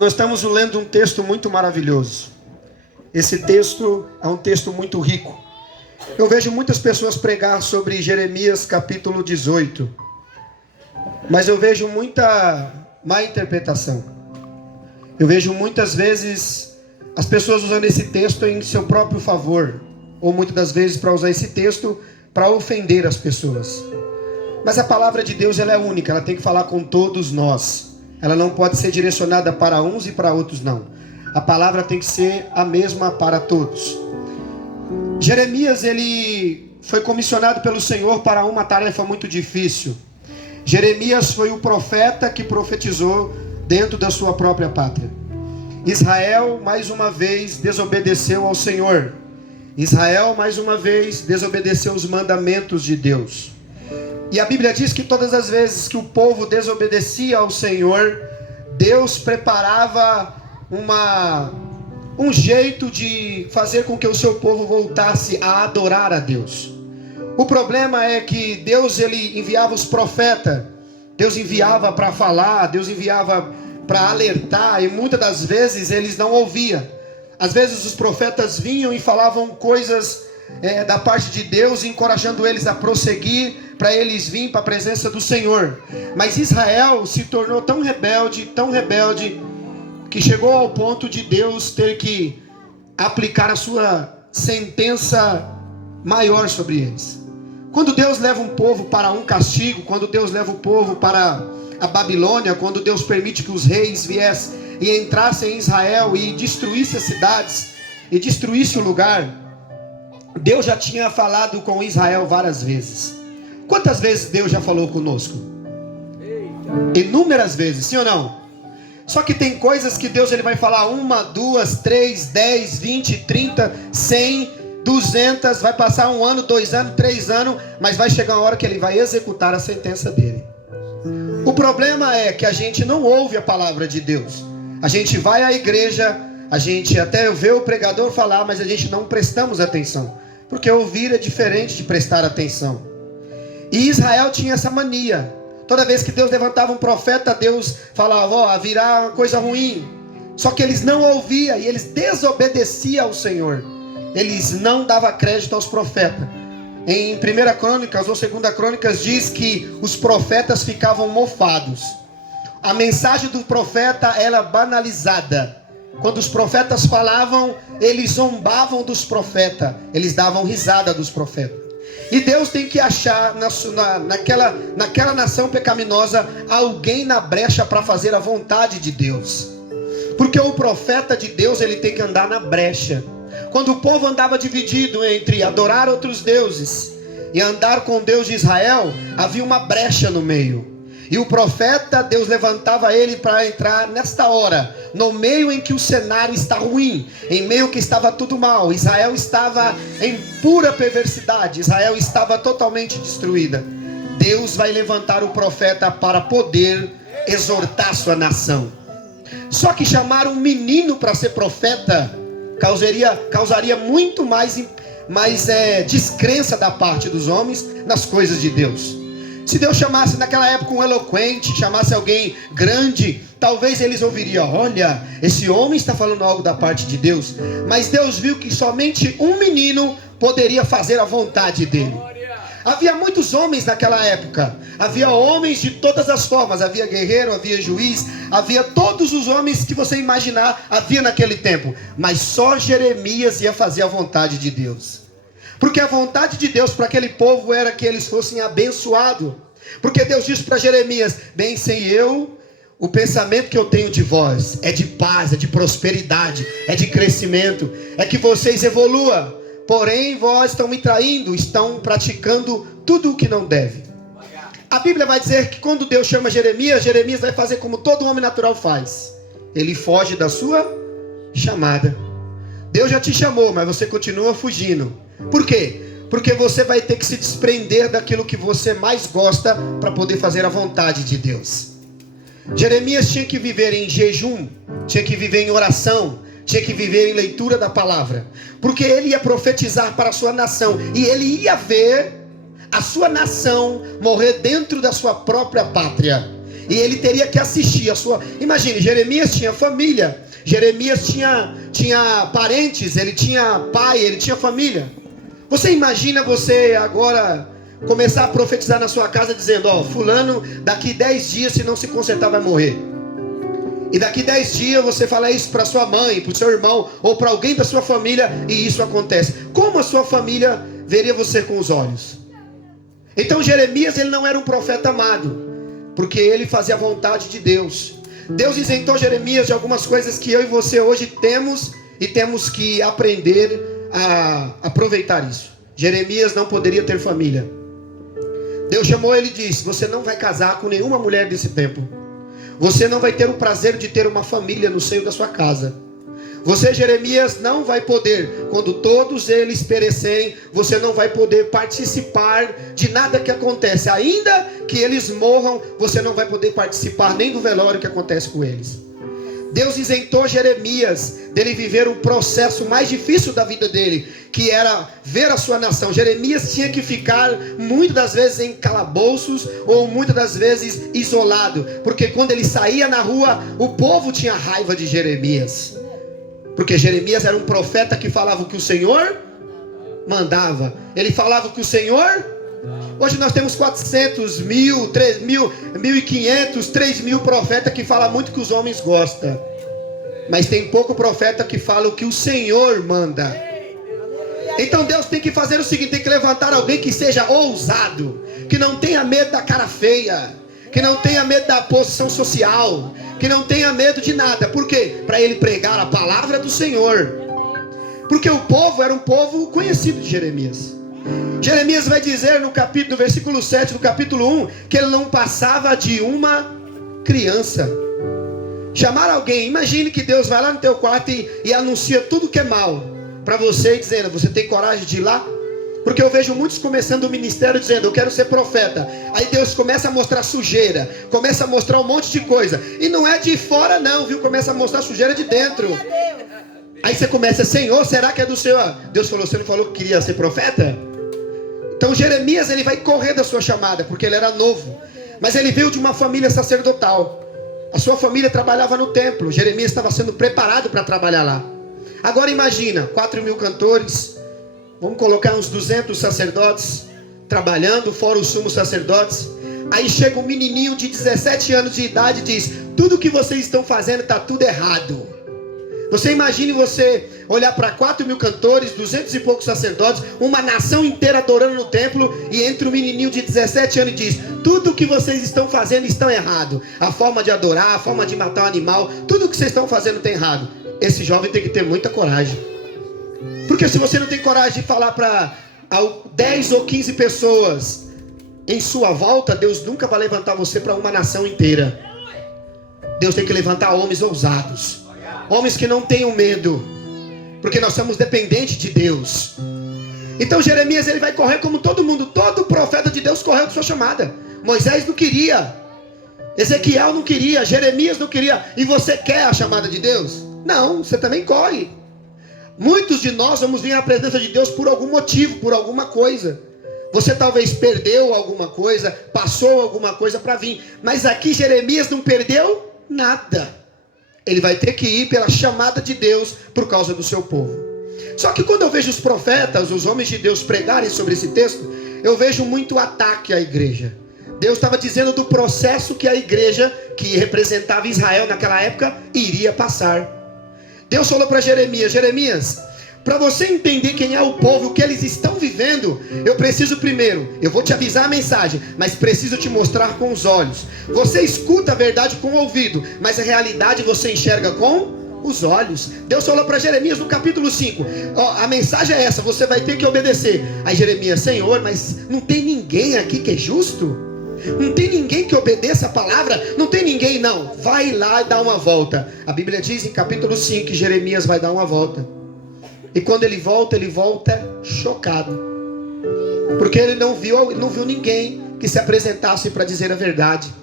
Nós estamos lendo um texto muito maravilhoso. Esse texto é um texto muito rico. Eu vejo muitas pessoas pregar sobre Jeremias capítulo 18, mas eu vejo muita má interpretação. Eu vejo muitas vezes as pessoas usando esse texto em seu próprio favor, ou muitas das vezes para usar esse texto para ofender as pessoas. Mas a palavra de Deus ela é única, ela tem que falar com todos nós. Ela não pode ser direcionada para uns e para outros não. A palavra tem que ser a mesma para todos. Jeremias ele foi comissionado pelo Senhor para uma tarefa muito difícil. Jeremias foi o profeta que profetizou dentro da sua própria pátria. Israel mais uma vez desobedeceu ao Senhor. Israel mais uma vez desobedeceu os mandamentos de Deus. E a Bíblia diz que todas as vezes que o povo desobedecia ao Senhor, Deus preparava um jeito de fazer com que o seu povo voltasse a adorar a Deus. O problema é que Deus ele enviava os profetas, Deus enviava para falar, Deus enviava para alertar, e muitas das vezes eles não ouviam. Às vezes os profetas vinham e falavam coisas da parte de Deus, encorajando eles a prosseguir, para eles virem para a presença do Senhor. Mas Israel se tornou tão rebelde, que chegou ao ponto de Deus ter que aplicar a sua sentença maior sobre eles. Quando Deus leva um povo para um castigo, quando Deus leva o povo para a Babilônia, quando Deus permite que os reis viessem e entrassem em Israel e destruíssem as cidades e destruíssem o lugar, Deus já tinha falado com Israel várias vezes. Quantas vezes Deus já falou conosco? Inúmeras vezes, sim ou não? Só que tem coisas que Deus ele vai falar 1, 2, 3, 10, 20, 30, 100, 200, vai passar 1 ano, 2 anos, 3 anos, mas vai chegar a hora que ele vai executar a sentença dele. O problema é que a gente não ouve a palavra de Deus. A gente vai à igreja, a gente até vê o pregador falar, mas a gente não prestamos atenção. Porque ouvir é diferente de prestar atenção. E Israel tinha essa mania. Toda vez que Deus levantava um profeta, Deus falava, virá uma coisa ruim. Só que eles não ouviam e eles desobedeciam ao Senhor. Eles não davam crédito aos profetas. Em 1 Crônicas ou 2 Crônicas diz que os profetas ficavam mofados. A mensagem do profeta era banalizada. Quando os profetas falavam, eles zombavam dos profetas. Eles davam risada dos profetas. E Deus tem que achar naquela nação pecaminosa alguém na brecha para fazer a vontade de Deus. Porque o profeta de Deus ele tem que andar na brecha. Quando o povo andava dividido entre adorar outros deuses e andar com Deus de Israel, havia uma brecha no meio. E o profeta, Deus levantava ele para entrar nesta hora, no meio em que o cenário está ruim, em meio que estava tudo mal. Israel estava em pura perversidade, Israel estava totalmente destruída. Deus vai levantar o profeta para poder exortar sua nação. Só que chamar um menino para ser profeta causaria muito mais descrença da parte dos homens nas coisas de Deus. Se Deus chamasse naquela época um eloquente, chamasse alguém grande, talvez eles ouviriam, olha, esse homem está falando algo da parte de Deus. Mas Deus viu que somente um menino poderia fazer a vontade dele. Havia muitos homens naquela época, havia homens de todas as formas, havia guerreiro, havia juiz, havia todos os homens que você imaginar, havia naquele tempo. Mas só Jeremias ia fazer a vontade de Deus. Porque a vontade de Deus para aquele povo era que eles fossem abençoados. Porque Deus disse para Jeremias, bem sei eu, o pensamento que eu tenho de vós é de paz, é de prosperidade, é de crescimento, é que vocês evoluam. Porém vós estão me traindo, estão praticando tudo o que não deve. A Bíblia vai dizer que quando Deus chama Jeremias, Jeremias vai fazer como todo homem natural faz. Ele foge da sua chamada. Deus já te chamou, mas você continua fugindo. Por quê? Porque você vai ter que se desprender daquilo que você mais gosta para poder fazer a vontade de Deus. Jeremias tinha que viver em jejum, tinha que viver em oração, tinha que viver em leitura da palavra. Porque ele ia profetizar para a sua nação e ele ia ver a sua nação morrer dentro da sua própria pátria. E ele teria que assistir a sua... Imagine, Jeremias tinha família. Jeremias tinha parentes. Ele tinha pai, ele tinha família. Você imagina você agora começar a profetizar na sua casa dizendo: ó, fulano, daqui 10 dias, se não se consertar, vai morrer. E daqui 10 dias você fala isso para sua mãe, para o seu irmão, ou para alguém da sua família, e isso acontece. Como a sua família veria você com os olhos? Então Jeremias, ele não era um profeta amado, porque ele fazia a vontade de Deus. Deus isentou Jeremias de algumas coisas que eu e você hoje temos, e temos que aprender a aproveitar isso. Jeremias não poderia ter família. Deus chamou ele e disse: você não vai casar com nenhuma mulher desse tempo. Você não vai ter o prazer de ter uma família no seio da sua casa. Você, Jeremias, não vai poder, quando todos eles perecerem, você não vai poder participar de nada que acontece. Ainda que eles morram, você não vai poder participar nem do velório que acontece com eles. Deus isentou Jeremias dele viver o processo mais difícil da vida dele, que era ver a sua nação. Jeremias tinha que ficar muitas das vezes em calabouços, ou muitas das vezes isolado, porque quando ele saía na rua, o povo tinha raiva de Jeremias, porque Jeremias era um profeta que falava o que o Senhor mandava. Ele falava o que o Senhor... Hoje nós temos 400 mil, 3 mil, 1.500, 3 mil profetas que falam muito o que os homens gostam, mas tem pouco profeta que fala o que o Senhor manda. Então Deus tem que fazer o seguinte: tem que levantar alguém que seja ousado, que não tenha medo da cara feia, que não tenha medo da posição social, que não tenha medo de nada. Por quê? Para ele pregar a palavra do Senhor. Porque o povo era um povo conhecido de Jeremias. Jeremias vai dizer no versículo 7 do capítulo 1, que ele não passava de uma criança. Chamar alguém, imagine que Deus vai lá no teu quarto e anuncia tudo que é mal para você, e dizendo: você tem coragem de ir lá? Porque eu vejo muitos começando o ministério dizendo: eu quero ser profeta. Aí Deus começa a mostrar sujeira, começa a mostrar um monte de coisa, e não é de fora não, viu? Começa a mostrar sujeira de dentro. Aí você começa: Senhor, será que é do Senhor? Deus falou: você não falou que queria ser profeta? Então Jeremias, ele vai correr da sua chamada, porque ele era novo. Mas ele veio de uma família sacerdotal. A sua família trabalhava no templo. Jeremias estava sendo preparado para trabalhar lá. Agora imagina, 4 mil cantores, vamos colocar uns 200 sacerdotes trabalhando, fora os sumos sacerdotes. Aí chega um menininho de 17 anos de idade e diz: tudo que vocês estão fazendo está tudo errado. Você imagine você olhar para 4 mil cantores, 200 e poucos sacerdotes, uma nação inteira adorando no templo, e entra um menininho de 17 anos e diz: tudo que vocês estão fazendo está errado. A forma de adorar, a forma de matar um animal, tudo que vocês estão fazendo está errado. Esse jovem tem que ter muita coragem. Porque se você não tem coragem de falar para 10 ou 15 pessoas em sua volta, Deus nunca vai levantar você para uma nação inteira. Deus tem que levantar homens ousados, homens que não tenham medo, porque nós somos dependentes de Deus. Então Jeremias, ele vai correr como todo mundo. Todo profeta de Deus correu com sua chamada. Moisés não queria, Ezequiel não queria, Jeremias não queria. E você quer a chamada de Deus? Não, você também corre. Muitos de nós vamos vir à presença de Deus por algum motivo, por alguma coisa. Você talvez perdeu alguma coisa, passou alguma coisa para vir. Mas aqui Jeremias não perdeu nada. Ele vai ter que ir pela chamada de Deus por causa do seu povo. Só que quando eu vejo os profetas, os homens de Deus pregarem sobre esse texto, eu vejo muito ataque à igreja. Deus estava dizendo do processo que a igreja, que representava Israel naquela época, iria passar. Deus falou para Jeremias: Jeremias, para você entender quem é o povo, o que eles estão vivendo, eu preciso primeiro, eu vou te avisar a mensagem, mas preciso te mostrar com os olhos. Você escuta a verdade com o ouvido, mas a realidade você enxerga com os olhos. Deus falou para Jeremias no capítulo 5, a mensagem é essa: você vai ter que obedecer. Aí Jeremias: Senhor, mas não tem ninguém aqui que é justo? Não tem ninguém que obedeça a palavra? Não tem ninguém? Não, vai lá e dá uma volta. A Bíblia diz em capítulo 5 que Jeremias vai dar uma volta. E quando ele volta chocado, porque ele não viu ninguém que se apresentasse para dizer a verdade.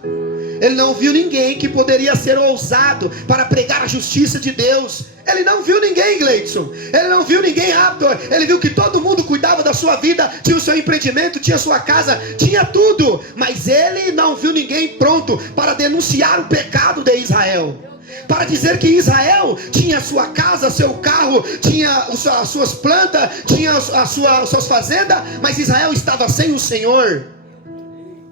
Ele não viu ninguém que poderia ser ousado para pregar a justiça de Deus. Ele não viu ninguém, Gleidson. Ele não viu ninguém apto. Ele viu que todo mundo cuidava da sua vida, tinha o seu empreendimento, tinha a sua casa, tinha tudo. Mas ele não viu ninguém pronto para denunciar o pecado de Israel, para dizer que Israel tinha a sua casa, seu carro, tinha as suas plantas, tinha as suas fazendas, mas Israel estava sem o Senhor.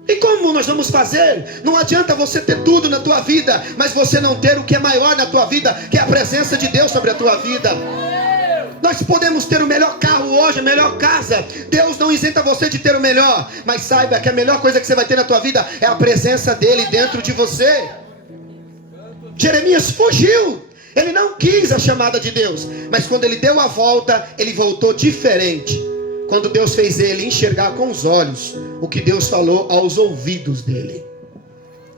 E como nós vamos fazer? Não adianta você ter tudo na tua vida, mas você não ter o que é maior na tua vida, que é a presença de Deus sobre a tua vida. Nós podemos ter o melhor carro hoje, a melhor casa. Deus não isenta você de ter o melhor, mas saiba que a melhor coisa que você vai ter na tua vida é a presença dele dentro de você. Jeremias fugiu. Ele não quis a chamada de Deus, mas quando ele deu a volta, ele voltou diferente. Quando Deus fez ele enxergar com os olhos o que Deus falou aos ouvidos dele.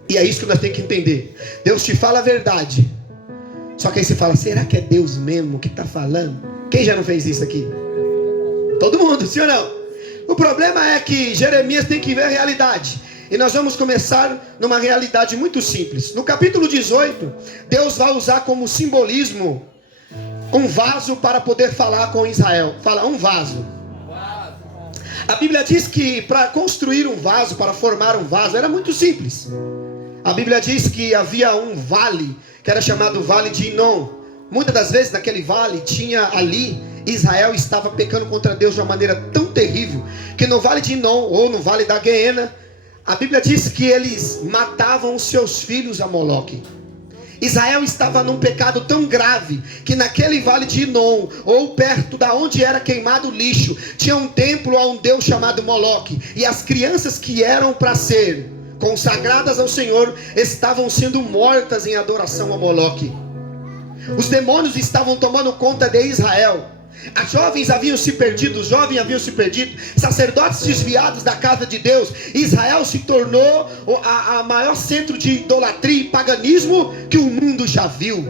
E é isso que nós temos que entender. Deus te fala a verdade, só que aí você fala, será que é Deus mesmo que está falando? Quem já não fez isso aqui? Todo mundo, sim ou não? O problema é que Jeremias tem que ver a realidade. E nós vamos começar numa realidade muito simples. No capítulo 18, Deus vai usar como simbolismo um vaso para poder falar com Israel. Fala, um vaso. A Bíblia diz que para construir um vaso, para formar um vaso, era muito simples. A Bíblia diz que havia um vale, que era chamado Vale de Inom. Muitas das vezes naquele vale tinha ali, Israel estava pecando contra Deus de uma maneira tão terrível, que no Vale de Inom, ou no Vale da Guiena, a Bíblia diz que eles matavam os seus filhos a Moloque. Israel estava num pecado tão grave, que naquele vale de Inom, ou perto da onde era queimado o lixo, tinha um templo a um deus chamado Moloque. E as crianças que eram para ser consagradas ao Senhor, estavam sendo mortas em adoração a Moloque. Os demônios estavam tomando conta de Israel. As jovens haviam se perdido, os jovens haviam se perdido, sacerdotes desviados da casa de Deus. Israel se tornou a maior centro de idolatria e paganismo que o mundo já viu.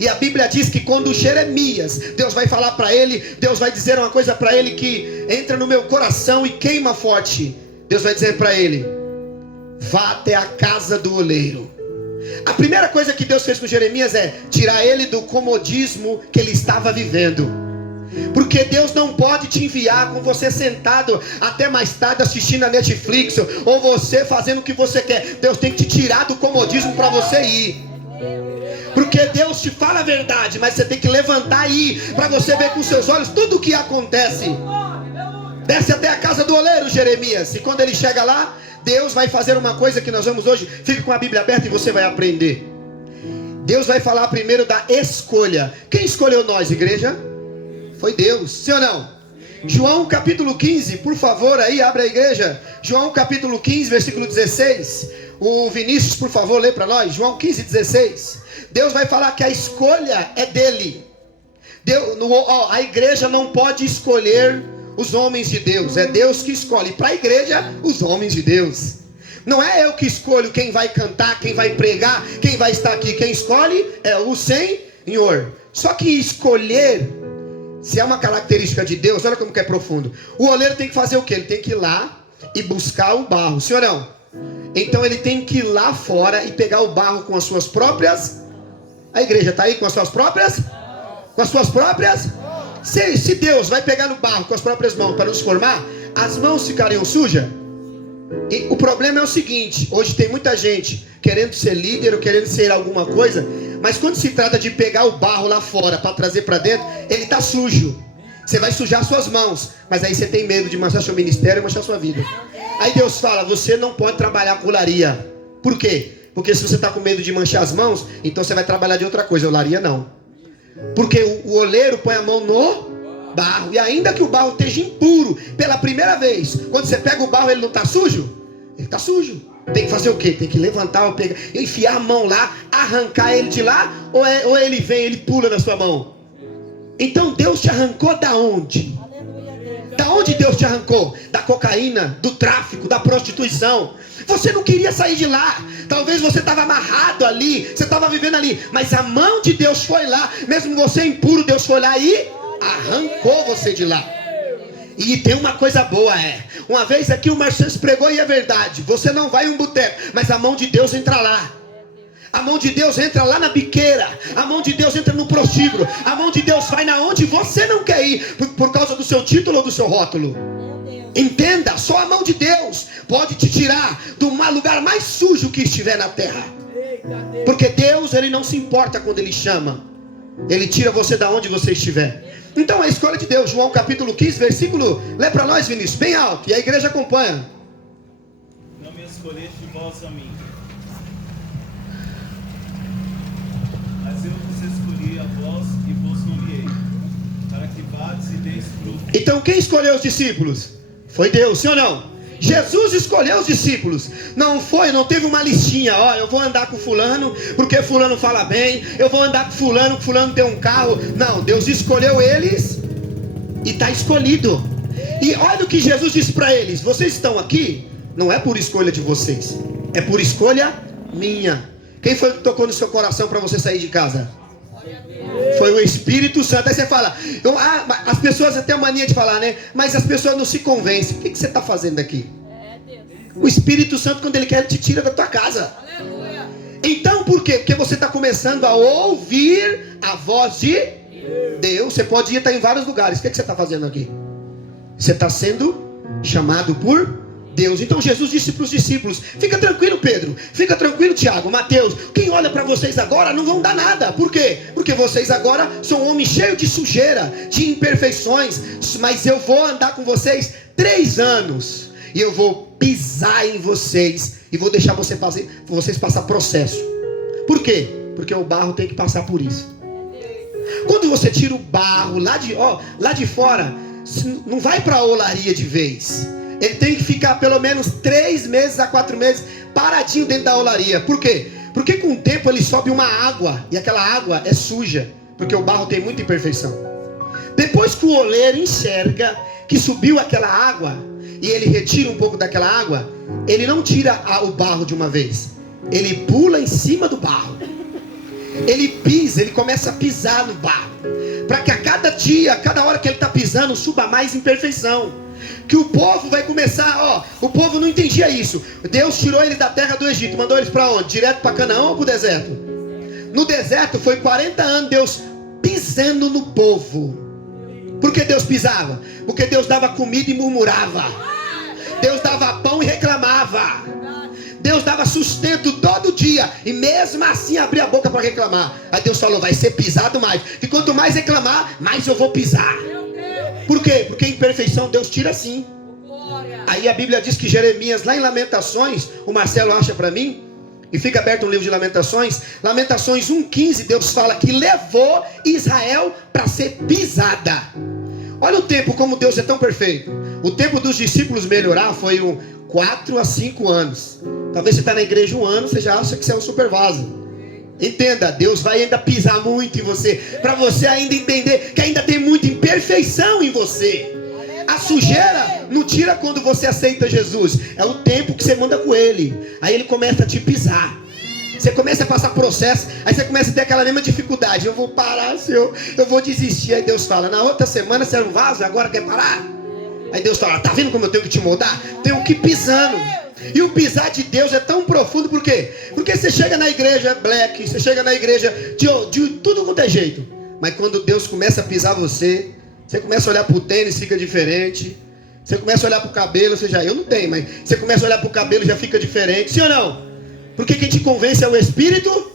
E a Bíblia diz que quando Jeremias, Deus vai falar para ele, Deus vai dizer uma coisa para ele que entra no meu coração e queima forte. Deus vai dizer para ele, vá até a casa do oleiro. A primeira coisa que Deus fez com Jeremias é tirar ele do comodismo que ele estava vivendo. Porque Deus não pode te enviar com você sentado até mais tarde assistindo a Netflix, ou você fazendo o que você quer. Deus tem que te tirar do comodismo para você ir. Porque Deus te fala a verdade, mas você tem que levantar e ir, para você ver com seus olhos tudo o que acontece. Desce até a casa do oleiro, Jeremias. E quando ele chega lá, Deus vai fazer uma coisa que nós vamos hoje. Fique com a Bíblia aberta e você vai aprender. Deus vai falar primeiro da escolha. Quem escolheu nós, igreja? Foi Deus, sim ou não? João capítulo 15, por favor, aí abre a igreja. João capítulo 15, versículo 16. O Vinícius, por favor, lê para nós. João 15, 16. Deus vai falar que a escolha é dele. A igreja não pode escolher os homens de Deus. É Deus que escolhe para a igreja os homens de Deus. Não é eu que escolho quem vai cantar, quem vai pregar, quem vai estar aqui. Quem escolhe é o Senhor. Só que escolher, se é uma característica de Deus, olha como que é profundo. O oleiro tem que fazer o quê? Ele tem que ir lá e buscar o barro, sim ou não? Então ele tem que ir lá fora e pegar o barro com as suas próprias. A igreja está aí com as suas próprias? Com as suas próprias? Se Deus vai pegar no barro com as próprias mãos para nos formar, as mãos ficariam sujas? E o problema é o seguinte: hoje tem muita gente querendo ser líder ou querendo ser alguma coisa, mas quando se trata de pegar o barro lá fora para trazer para dentro, ele está sujo. Você vai sujar suas mãos, mas aí você tem medo de manchar seu ministério e manchar sua vida. Aí Deus fala, você não pode trabalhar com olaria. Por quê? Porque se você está com medo de manchar as mãos, então você vai trabalhar de outra coisa. Olaria não. Porque o oleiro põe a mão no barro, e ainda que o barro esteja impuro pela primeira vez, quando você pega o barro, ele não está sujo? Ele está sujo. Tem que fazer o quê? Tem que levantar, pegar, enfiar a mão lá, arrancar ele de lá, ou ele vem, ele pula na sua mão. Então Deus te arrancou da onde? Da onde Deus te arrancou? Da cocaína, do tráfico, da prostituição. Você não queria sair de lá. Talvez você estava amarrado ali, você estava vivendo ali, mas a mão de Deus foi lá. Mesmo você impuro, Deus foi lá e arrancou você de lá. E tem uma coisa boa, uma vez aqui o Marcelo pregou e é verdade, você não vai em um boteco, mas a mão de Deus entra lá. A mão de Deus entra lá na biqueira. A mão de Deus entra no prostíbulo. A mão de Deus vai na onde você não quer ir, por causa do seu título ou do seu rótulo. Entenda, só a mão de Deus pode te tirar do lugar mais sujo que estiver na terra. Porque Deus, Ele não se importa quando Ele chama. Ele tira você da onde você estiver. Então a escolha de Deus, João capítulo 15, versículo, lê para nós, Vinícius, bem alto, e a igreja acompanha. Não me escolheste vós a mim, mas eu vos escolhi a vós e vos nomeei, para que vades e deis fruto. Então quem escolheu os discípulos? Foi Deus, sim ou não? Jesus escolheu os discípulos. Não teve uma listinha. Ó, eu vou andar com fulano porque fulano fala bem. Eu vou andar com fulano tem um carro. Não, Deus escolheu eles e está escolhido. E olha o que Jesus disse para eles: vocês estão aqui, não é por escolha de vocês, é por escolha minha. Quem foi que tocou no seu coração para você sair de casa? Foi o Espírito Santo. Aí você fala, as pessoas têm a mania de falar, né? Mas as pessoas não se convencem. O que você está fazendo aqui? O Espírito Santo, quando Ele quer, Ele te tira da tua casa. Então por quê? Porque você está começando a ouvir a voz de Deus. Você pode estar em vários lugares. O que você está fazendo aqui? Você está sendo chamado por Deus. Então Jesus disse para os discípulos: fica tranquilo, Pedro, fica tranquilo, Tiago, Mateus, quem olha para vocês agora não vão dar nada. Por quê? Porque vocês agora são homens cheios de sujeira, de imperfeições. Mas eu vou andar com vocês 3 anos, e eu vou pisar em vocês, e vou deixar vocês passar processo. Por quê? Porque o barro tem que passar por isso. Quando você tira o barro lá de fora, não vai para a olaria de vez. Ele tem que ficar pelo menos 3 meses a 4 meses paradinho dentro da olaria. Por quê? Porque com o tempo ele sobe uma água, e aquela água é suja, porque o barro tem muita imperfeição. Depois que o oleiro enxerga que subiu aquela água, e ele retira um pouco daquela água, ele não tira o barro de uma vez, ele pula em cima do barro. Ele pisa, ele começa a pisar no barro, para que a cada dia, a cada hora que ele está pisando, suba mais imperfeição. Que o povo vai começar, o povo não entendia isso. Deus tirou eles da terra do Egito, mandou eles para onde? Direto para Canaã ou para o deserto? No deserto foi 40 anos Deus pisando no povo. Por que Deus pisava? Porque Deus dava comida e murmurava. Deus dava pão e reclamava. Deus dava sustento todo dia, e mesmo assim abria a boca para reclamar. Aí Deus falou: vai ser pisado mais, e quanto mais reclamar, mais eu vou pisar. Por quê? Porque a imperfeição Deus tira sim. Aí a Bíblia diz que Jeremias, lá em Lamentações, o Marcelo acha para mim, e fica aberto o livro de Lamentações, Lamentações 1,15, Deus fala que levou Israel para ser pisada. Olha o tempo, como Deus é tão perfeito. O tempo dos discípulos melhorar foi 4 a 5 anos. Talvez você está na igreja 1 ano, você já acha que você é um super vaso. Entenda, Deus vai ainda pisar muito em você, para você ainda entender que ainda tem muita imperfeição em você. A sujeira não tira quando você aceita Jesus, é o tempo que você manda com Ele. Aí Ele começa a te pisar, você começa a passar processo, aí você começa a ter aquela mesma dificuldade: eu vou parar, Senhor, eu vou desistir. Aí Deus fala: na outra semana você era um vaso, agora quer parar? Aí Deus fala: tá vendo como eu tenho que te moldar? Tenho que ir pisando. E o pisar de Deus é tão profundo. Por quê? Porque você chega na igreja black, você chega na igreja de tudo quanto é jeito, mas quando Deus começa a pisar você começa a olhar para o tênis, fica diferente. Você começa a olhar para o cabelo, eu não tenho, mas você começa a olhar para o cabelo, já fica diferente. Sim ou não? Porque quem te convence é o Espírito.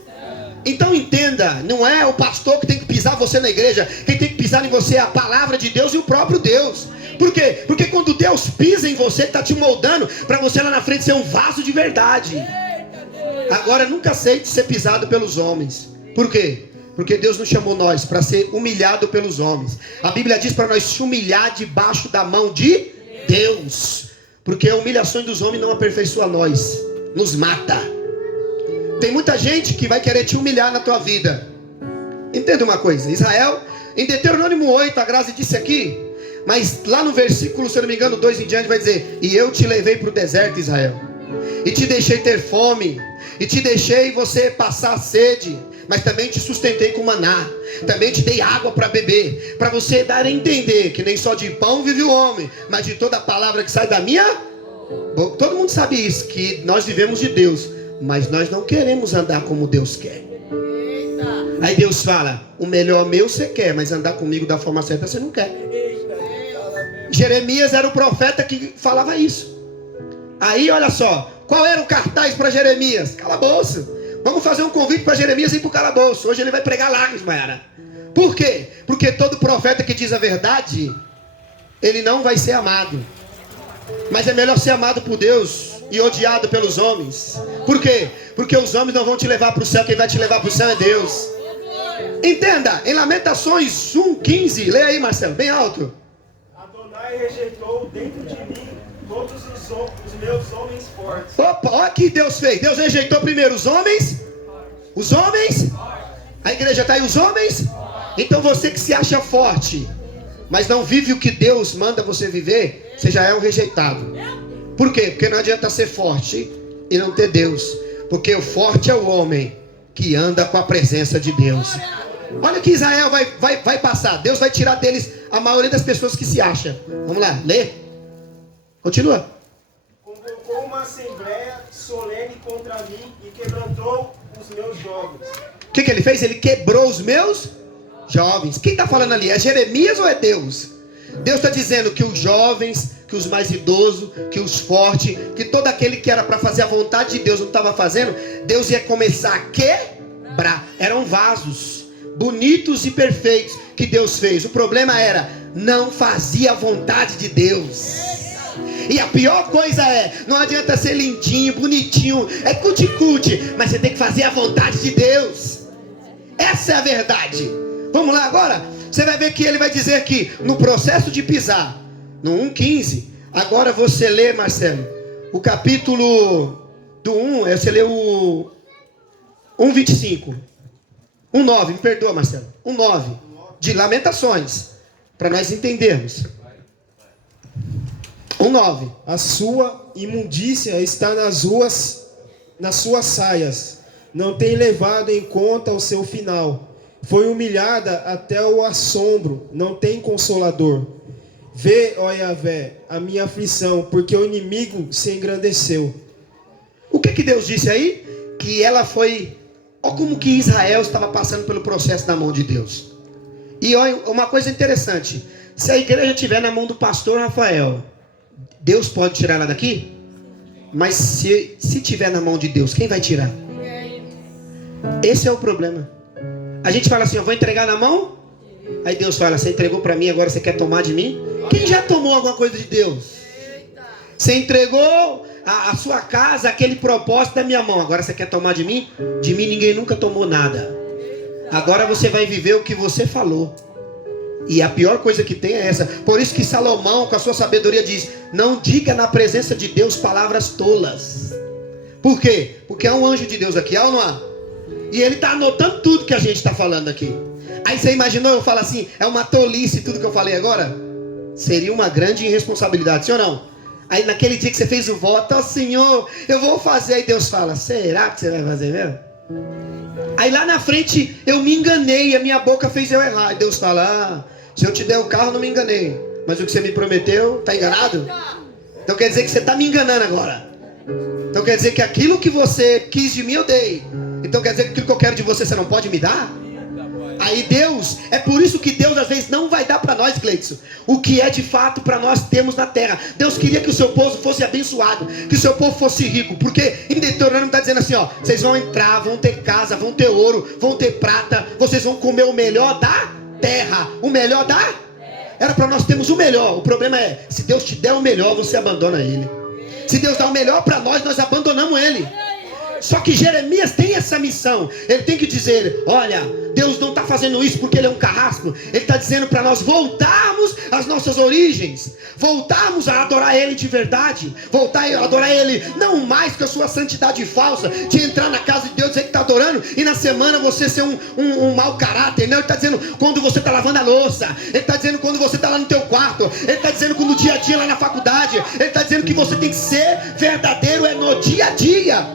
Então entenda, não é o pastor que tem que pisar você na igreja. Quem tem que pisar em você é a palavra de Deus e o próprio Deus. Por quê? Porque quando Deus pisa em você, está te moldando para você lá na frente ser um vaso de verdade. Agora nunca aceite ser pisado pelos homens. Por quê? Porque Deus nos chamou nós para ser humilhado pelos homens. A Bíblia diz para nós se humilhar debaixo da mão de Deus. Porque a humilhação dos homens não aperfeiçoa nós, nos mata. Tem muita gente que vai querer te humilhar na tua vida. Entenda uma coisa: Israel, em Deuteronômio 8, a Graça disse aqui, mas lá no versículo, se eu não me engano, 2 em diante, vai dizer: e eu te levei para o deserto, Israel, e te deixei ter fome, e te deixei você passar sede, mas também te sustentei com maná, Também te dei água para beber, para você dar a entender que nem só de pão vive o homem, mas de toda palavra que sai da minha boca. Todo mundo sabe isso, que nós vivemos de Deus, mas nós não queremos andar como Deus quer. Aí Deus fala, o melhor meu você quer, mas andar comigo da forma certa você não quer. Jeremias era o profeta que falava isso. Aí olha só, qual era o cartaz para Jeremias? Calabouço. Vamos fazer um convite para Jeremias ir para o calabouço. Hoje ele vai pregar lágrimas, Mayara. Por quê? Porque todo profeta que diz a verdade, ele não vai ser amado. Mas é melhor ser amado por Deus e odiado pelos homens. Por quê? Porque os homens não vão te levar para o céu. Quem vai te levar para o céu é Deus. Entenda, em Lamentações 1:15, leia aí, Marcelo, bem alto. Adonai rejeitou dentro de mim todos os meus homens fortes. Opa, olha o que Deus fez. Deus rejeitou primeiro os homens. Os homens. A igreja está aí, os homens. Então você que se acha forte, mas não vive o que Deus manda você viver, você já é um rejeitado. Por quê? Porque não adianta ser forte e não ter Deus. Porque o forte é o homem que anda com a presença de Deus. Olha que Israel vai passar. Deus vai tirar deles a maioria das pessoas que se acham. Vamos lá, lê. Continua. Convocou uma assembleia solene contra mim e quebrantou os meus jovens. O que ele fez? Ele quebrou os meus jovens. Quem está falando ali? É Jeremias ou é Deus? Deus está dizendo que os jovens, que os mais idosos, que os fortes, que todo aquele que era para fazer a vontade de Deus não estava fazendo, Deus ia começar a quebrar. Eram vasos bonitos e perfeitos que Deus fez. O problema era, não fazia a vontade de Deus. E a pior coisa é, não adianta ser lindinho, bonitinho, é cuti-cuti, mas você tem que fazer a vontade de Deus. Essa é a verdade. Vamos lá agora? Você vai ver que ele vai dizer que no processo de pisar, no 1:15, agora você lê, Marcelo, o capítulo do 1, você lê o 1:25. 1:9, me perdoa, Marcelo. 1:9, de Lamentações, para nós entendermos. 1:9. A sua imundícia está nas ruas, nas suas saias. Não tem levado em conta o seu final. Foi humilhada até o assombro. Não tem consolador. Vê, ó Yahvé, a minha aflição, porque o inimigo se engrandeceu. O que Deus disse aí? Que ela foi... Olha como que Israel estava passando pelo processo da mão de Deus. E olha uma coisa interessante. Se a igreja estiver na mão do pastor Rafael, Deus pode tirar ela daqui? Mas se tiver na mão de Deus, quem vai tirar? Esse é o problema. A gente fala assim, eu vou entregar na mão. Aí Deus fala, você entregou para mim, agora você quer tomar de mim? Quem já tomou alguma coisa de Deus? Você entregou a sua casa, aquele propósito da minha mão. Agora você quer tomar de mim? De mim ninguém nunca tomou nada. Agora você vai viver o que você falou. E a pior coisa que tem é essa. Por isso que Salomão, com a sua sabedoria, diz, não diga na presença de Deus palavras tolas. Por quê? Porque há um anjo de Deus aqui, há ou não há? E ele está anotando tudo que a gente está falando aqui. Aí você imaginou, eu falo assim, é uma tolice tudo que eu falei agora? Seria uma grande irresponsabilidade, sim ou não? Aí naquele dia que você fez o voto, ó Senhor, eu vou fazer. Aí Deus fala, será que você vai fazer mesmo? Aí lá na frente eu me enganei, a minha boca fez eu errar. Aí Deus fala, se eu te der o carro não me enganei, mas o que você me prometeu, está enganado? Então quer dizer que você está me enganando agora. Então quer dizer que aquilo que você quis de mim eu dei. Então quer dizer que aquilo que eu quero de você, você não pode me dar? Aí Deus, é por isso que Deus às vezes não vai dar para nós, Cleidson, o que é de fato para nós termos na terra. Deus queria que o seu povo fosse abençoado, que o seu povo fosse rico, porque em Deuteronômio está dizendo assim, ó, vocês vão entrar, vão ter casa, vão ter ouro, vão ter prata, vocês vão comer o melhor da terra. O melhor da? Era para nós termos o melhor. O problema é, se Deus te der o melhor, você abandona ele. Se Deus dá o melhor para nós, nós abandonamos ele. Só que Jeremias tem essa missão. Ele tem que dizer, olha, Deus não está fazendo isso porque ele é um carrasco. Ele está dizendo para nós voltarmos às nossas origens, voltarmos a adorar ele de verdade, voltar a adorar ele não mais com a sua santidade falsa, de entrar na casa de Deus e dizer que está adorando, e na semana você ser um mau caráter. Não, ele está dizendo quando você está lavando a louça, ele está dizendo quando você está lá no teu quarto, ele está dizendo quando no dia a dia lá na faculdade, ele está dizendo que você tem que ser verdadeiro, é no dia a dia.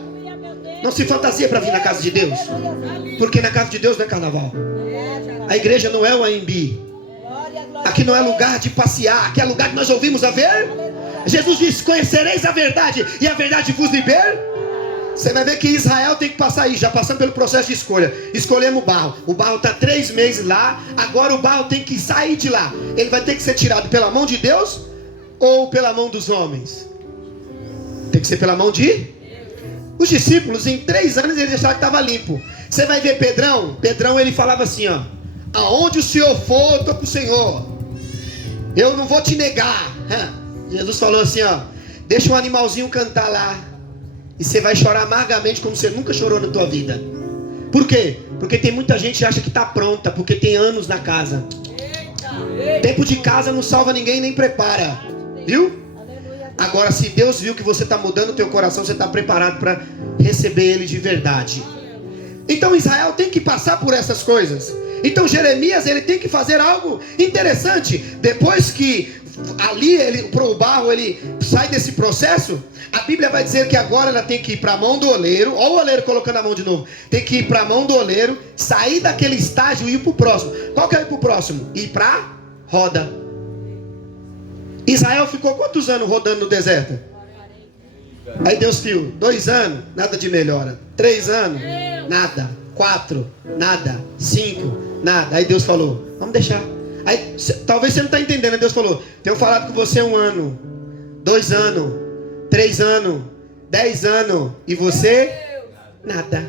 Não se fantasia para vir na casa de Deus, porque na casa de Deus não é carnaval. A igreja não é o AMB. Aqui não é lugar de passear. Aqui é lugar que nós ouvimos a ver. Jesus disse: conhecereis a verdade e a verdade vos liberta. Você vai ver que Israel tem que passar aí, já passando pelo processo de escolha. Escolhemos o barro. O barro está 3 meses lá. Agora o barro tem que sair de lá. Ele vai ter que ser tirado pela mão de Deus ou pela mão dos homens? Tem que ser pela mão de... Os discípulos, em 3 anos, eles acharam que estava limpo. Você vai ver Pedrão. Pedrão, ele falava assim, ó: aonde o Senhor for, eu estou com o Senhor. Eu não vou te negar. Jesus falou assim, ó: deixa um animalzinho cantar lá. E você vai chorar amargamente como você nunca chorou na tua vida. Por quê? Porque tem muita gente que acha que está pronta, porque tem anos na casa. Tempo de casa não salva ninguém, nem prepara. Viu? Agora, se Deus viu que você está mudando o teu coração, você está preparado para receber Ele de verdade. Então Israel tem que passar por essas coisas. Então Jeremias, ele tem que fazer algo interessante. Depois que ali o barro ele sai desse processo, a Bíblia vai dizer que agora ela tem que ir para a mão do oleiro. Olha o oleiro colocando a mão de novo. Tem que ir para a mão do oleiro, sair daquele estágio e ir para o próximo. Qual que é ir para o próximo? Ir para a roda. Israel ficou quantos anos rodando no deserto? Aí Deus viu: 2 anos, nada de melhora. 3 anos, nada. 4, nada. 5, nada. Aí Deus falou: vamos deixar. Aí, talvez você não está entendendo. Aí Deus falou: tenho falado com você 1 ano, 2 anos, 3 anos, 10 anos. E você? Nada.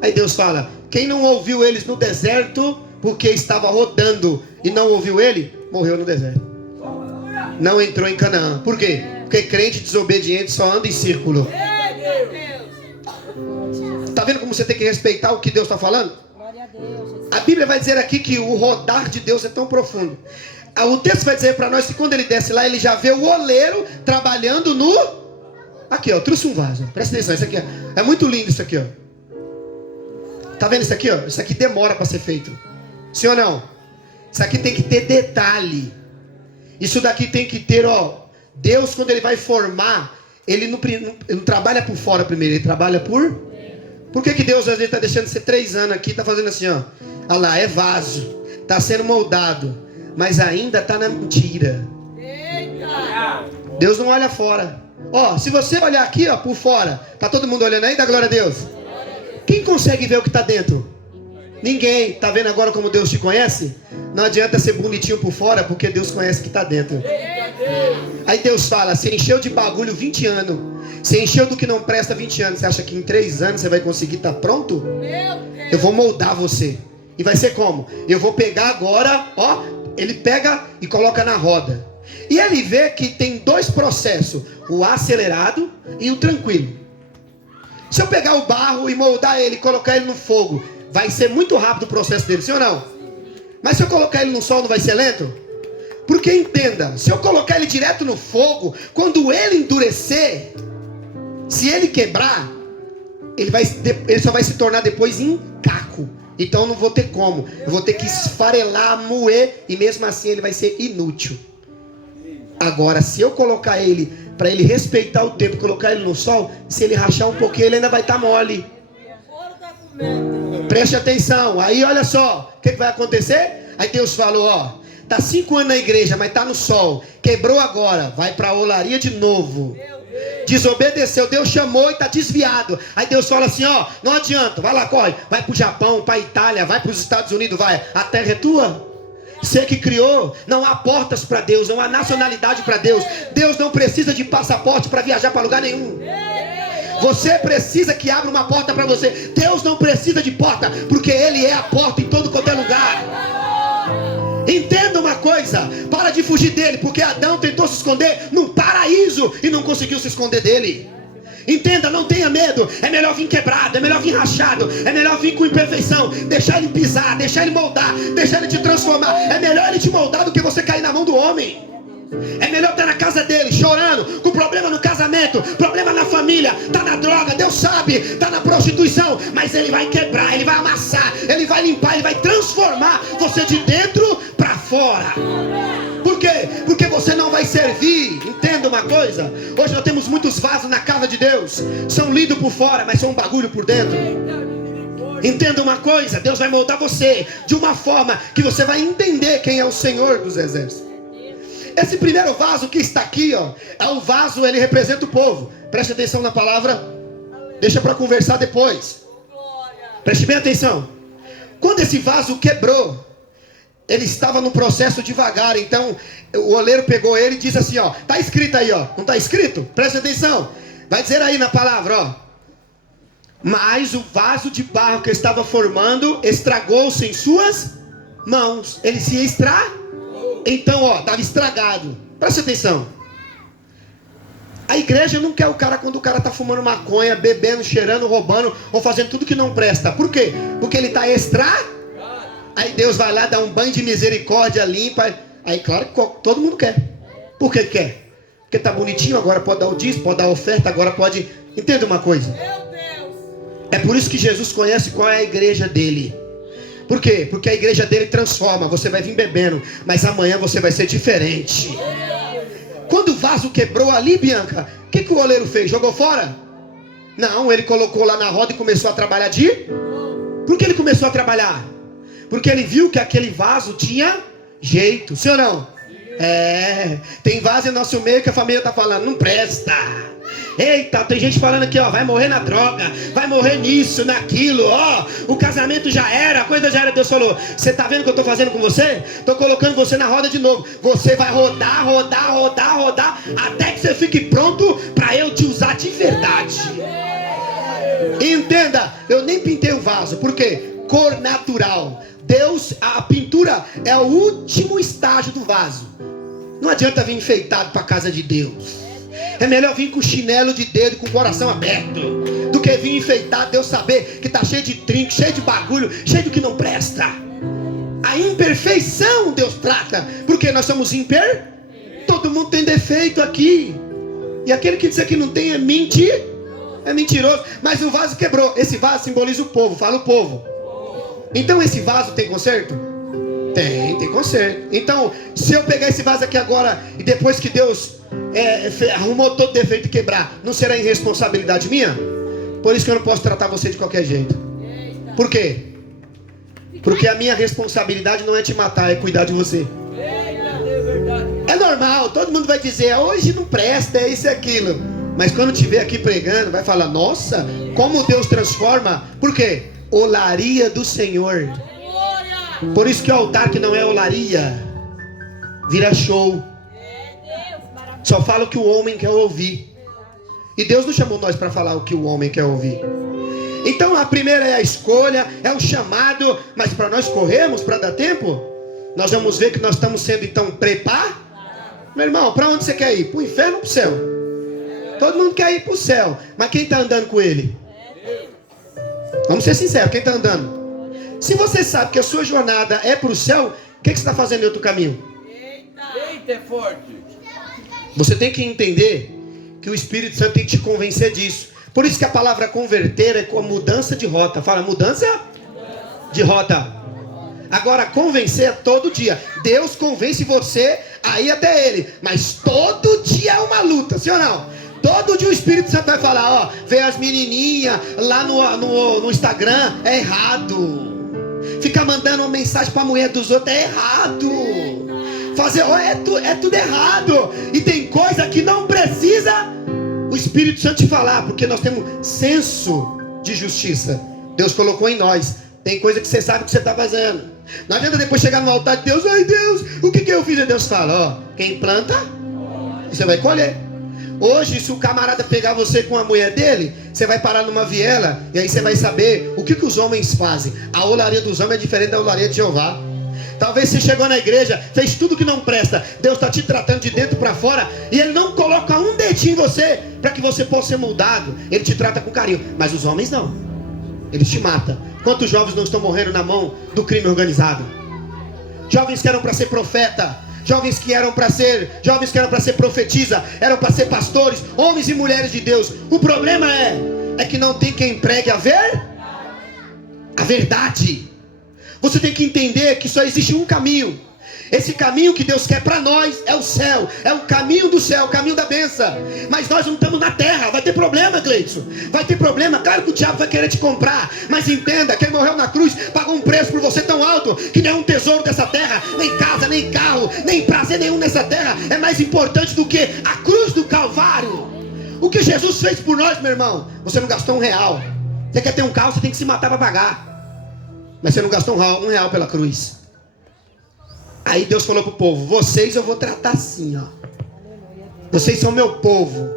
Aí Deus fala: quem não ouviu eles no deserto, porque estava rodando e não ouviu ele, morreu no deserto. Não entrou em Canaã. Por quê? Porque crente desobediente só anda em círculo. Está vendo como você tem que respeitar o que Deus está falando? A Bíblia vai dizer aqui que o rodar de Deus é tão profundo. O texto vai dizer para nós que quando ele desce lá, ele já vê o oleiro trabalhando no... Aqui, ó, trouxe um vaso. Presta atenção, isso aqui é muito lindo isso aqui, ó. Tá vendo isso aqui, ó? Isso aqui demora para ser feito. Sim ou não? Isso aqui tem que ter detalhe. Isso daqui tem que ter, ó... Deus, quando ele vai formar, ele não trabalha por fora primeiro, ele trabalha por... Por que Deus às vezes está deixando você 3 anos aqui, está fazendo assim, ó? Olha lá, é vaso, está sendo moldado, mas ainda está na mentira. Deus não olha fora. Ó, se você olhar aqui, ó, por fora, tá todo mundo olhando aí? Dá glória a Deus. Quem consegue ver o que está dentro? Ninguém. Tá vendo agora como Deus te conhece? Não adianta ser bonitinho por fora, porque Deus conhece o que está dentro. Aí Deus fala: você encheu de bagulho 20 anos. Você encheu do que não presta 20 anos. Você acha que em 3 anos você vai conseguir estar pronto? Eu vou moldar você. E vai ser como? Eu vou pegar agora, ó. Ele pega e coloca na roda. E ele vê que tem 2 processos: o acelerado e o tranquilo. Se eu pegar o barro e moldar ele, colocar ele no fogo, vai ser muito rápido o processo dele, sim ou não? Mas se eu colocar ele no sol, não vai ser lento? Porque entenda, se eu colocar ele direto no fogo, quando ele endurecer, se ele quebrar, ele só vai se tornar depois em caco. Então eu não vou ter como. Eu vou ter que esfarelar, moer, e mesmo assim ele vai ser inútil. Agora, se eu colocar ele, para ele respeitar o tempo, colocar ele no sol, se ele rachar um pouquinho, ele ainda vai estar mole. Preste atenção. Aí olha só, o que vai acontecer? Aí Deus falou, ó, tá 5 anos na igreja, mas tá no sol, quebrou agora, vai para a olaria de novo. Desobedeceu, Deus chamou e tá desviado. Aí Deus fala assim, ó, não adianta, vai lá, corre, vai pro Japão, pra Itália, vai pros Estados Unidos, vai, a terra é tua. Você que criou, não há portas para Deus, não há nacionalidade para Deus. Deus não precisa de passaporte para viajar para lugar nenhum. Você precisa que abra uma porta para você. Deus não precisa de porta, porque Ele é a porta em todo qualquer lugar. Entenda uma coisa, para de fugir dele, porque Adão tentou se esconder num paraíso e não conseguiu se esconder dele. Entenda, não tenha medo. É melhor vir quebrado, é melhor vir rachado, é melhor vir com imperfeição. Deixar ele pisar, deixar ele moldar, deixar ele te transformar. É melhor ele te moldar do que você cair na mão do homem. É melhor estar na casa dele, chorando, com problema no casamento, problema na família, tá na droga, Deus sabe, tá na prostituição, mas ele vai quebrar, ele vai amassar, ele vai limpar, ele vai transformar você de dentro para fora. Por quê? Porque você não vai servir. Entenda uma coisa, hoje nós temos muitos vasos na casa de Deus, são lindos por fora, mas são um bagulho por dentro. Entenda uma coisa, Deus vai moldar você de uma forma que você vai entender quem é o Senhor dos exércitos. Esse primeiro vaso que está aqui, ó, é o vaso, ele representa o povo. Preste atenção na palavra, deixa para conversar depois. Preste bem atenção. Quando esse vaso quebrou, ele estava no processo devagar. Então o oleiro pegou ele e disse assim, ó, tá escrito aí, ó, não tá escrito? Preste atenção, vai dizer aí na palavra, ó. Mas o vaso de barro que estava formando estragou-se em suas mãos. Ele se estragou. Então, ó, estava estragado. Preste atenção. A igreja não quer o cara quando o cara está fumando maconha, bebendo, cheirando, roubando ou fazendo tudo que não presta. Por quê? Porque ele está estragado. Aí Deus vai lá, dá um banho de misericórdia, limpa. Aí claro que todo mundo quer. Por que quer? Porque está bonitinho, agora pode dar o dízimo, pode dar a oferta, agora pode... Entenda uma coisa. É por isso que Jesus conhece qual é a igreja dele. Por quê? Porque a igreja dele transforma. Você vai vir bebendo, mas amanhã você vai ser diferente. Quando o vaso quebrou ali, Bianca, o que o oleiro fez? Jogou fora? Não, ele colocou lá na roda e começou a trabalhar de... Por que ele começou a trabalhar? Porque ele viu que aquele vaso tinha jeito. Sim ou não? Tem vaso em nosso meio que a família está falando, não presta. Eita, tem gente falando aqui, ó, vai morrer na droga, vai morrer nisso, naquilo, ó, o casamento já era, a coisa já era. Deus falou, você tá vendo o que eu tô fazendo com você? Tô colocando você na roda de novo. Você vai rodar, rodar, rodar, rodar, até que você fique pronto para eu te usar de verdade. Entenda, eu nem pintei o vaso, por quê? Cor natural. Deus, a pintura é o último estágio do vaso. Não adianta vir enfeitado para a casa de Deus. É melhor vir com chinelo de dedo, com o coração aberto, do que vir enfeitado, Deus saber que está cheio de trinco, cheio de bagulho, cheio do que não presta. A imperfeição Deus trata, porque nós somos todo mundo tem defeito aqui. E aquele que disser que não tem é mentiroso. Mas o vaso quebrou. Esse vaso simboliza o povo, fala o povo. Então esse vaso tem conserto? Tem conserto. Então, se eu pegar esse vaso aqui agora e depois que Deus arrumou todo defeito e quebrar, não será irresponsabilidade minha? Por isso que eu não posso tratar você de qualquer jeito. Por quê? Porque a minha responsabilidade não é te matar, é cuidar de você. É normal, todo mundo vai dizer, hoje não presta, é isso e aquilo. Mas quando te ver aqui pregando, vai falar, nossa, como Deus transforma. Por quê? Olaria do Senhor. Por isso que o altar que não é olaria vira show. Só fala o que o homem quer ouvir. E Deus não chamou nós para falar o que o homem quer ouvir. Então a primeira é a escolha, é o chamado. Mas para nós corrermos, para dar tempo, nós vamos ver que nós estamos sendo então preparados. Meu irmão, para onde você quer ir? Para o inferno ou para o céu? Todo mundo quer ir para o céu. Mas quem está andando com ele? Vamos ser sinceros, quem está andando? Se você sabe que a sua jornada é para o céu, o que você está fazendo em outro caminho? Eita, é forte. Você tem que entender que o Espírito Santo tem que te convencer disso. Por isso que a palavra converter é com mudança de rota. Fala, mudança de rota. Agora, convencer é todo dia. Deus convence você a ir até Ele. Mas todo dia é uma luta, sim ou não? Todo dia o Espírito Santo vai falar, ó, vê as menininhas lá no Instagram, é errado. Ficar mandando uma mensagem para a mulher dos outros é errado. Fazer, ó, é tudo errado. E tem coisa que não precisa o Espírito Santo te falar, porque nós temos senso de justiça. Deus colocou em nós. Tem coisa que você sabe que você está fazendo. Não adianta depois chegar no altar de Deus, ai Deus, o que eu fiz? E Deus fala, ó, quem planta, você vai colher. Hoje, se o camarada pegar você com a mulher dele, você vai parar numa viela, e aí você vai saber o que os homens fazem. A olaria dos homens é diferente da olaria de Jeová. Talvez você chegou na igreja, fez tudo que não presta, Deus está te tratando de dentro para fora, e Ele não coloca um dedinho em você, para que você possa ser moldado. Ele te trata com carinho, mas os homens não. Eles te matam. Quantos jovens não estão morrendo na mão do crime organizado? Jovens que eram para ser profeta, jovens que eram para ser profetisa, eram para ser pastores, homens e mulheres de Deus. O problema é que não tem quem pregue a verdade. Você tem que entender que só existe um caminho. Esse caminho que Deus quer para nós é o céu, é o caminho do céu, o caminho da bênção. Mas nós não estamos na terra. Vai ter problema, Gleidson. Vai ter problema. Claro que o diabo vai querer te comprar. Mas entenda que ele morreu na cruz, pagou um preço por você tão alto que não é um tesouro dessa terra, nem casa, nem carro, nem prazer nenhum nessa terra é mais importante do que a cruz do Calvário. O que Jesus fez por nós, meu irmão? Você não gastou R$1. Você quer ter um carro, você tem que se matar para pagar. Mas você não gastou R$1 pela cruz. Aí Deus falou pro povo: vocês eu vou tratar assim, ó. Vocês são meu povo.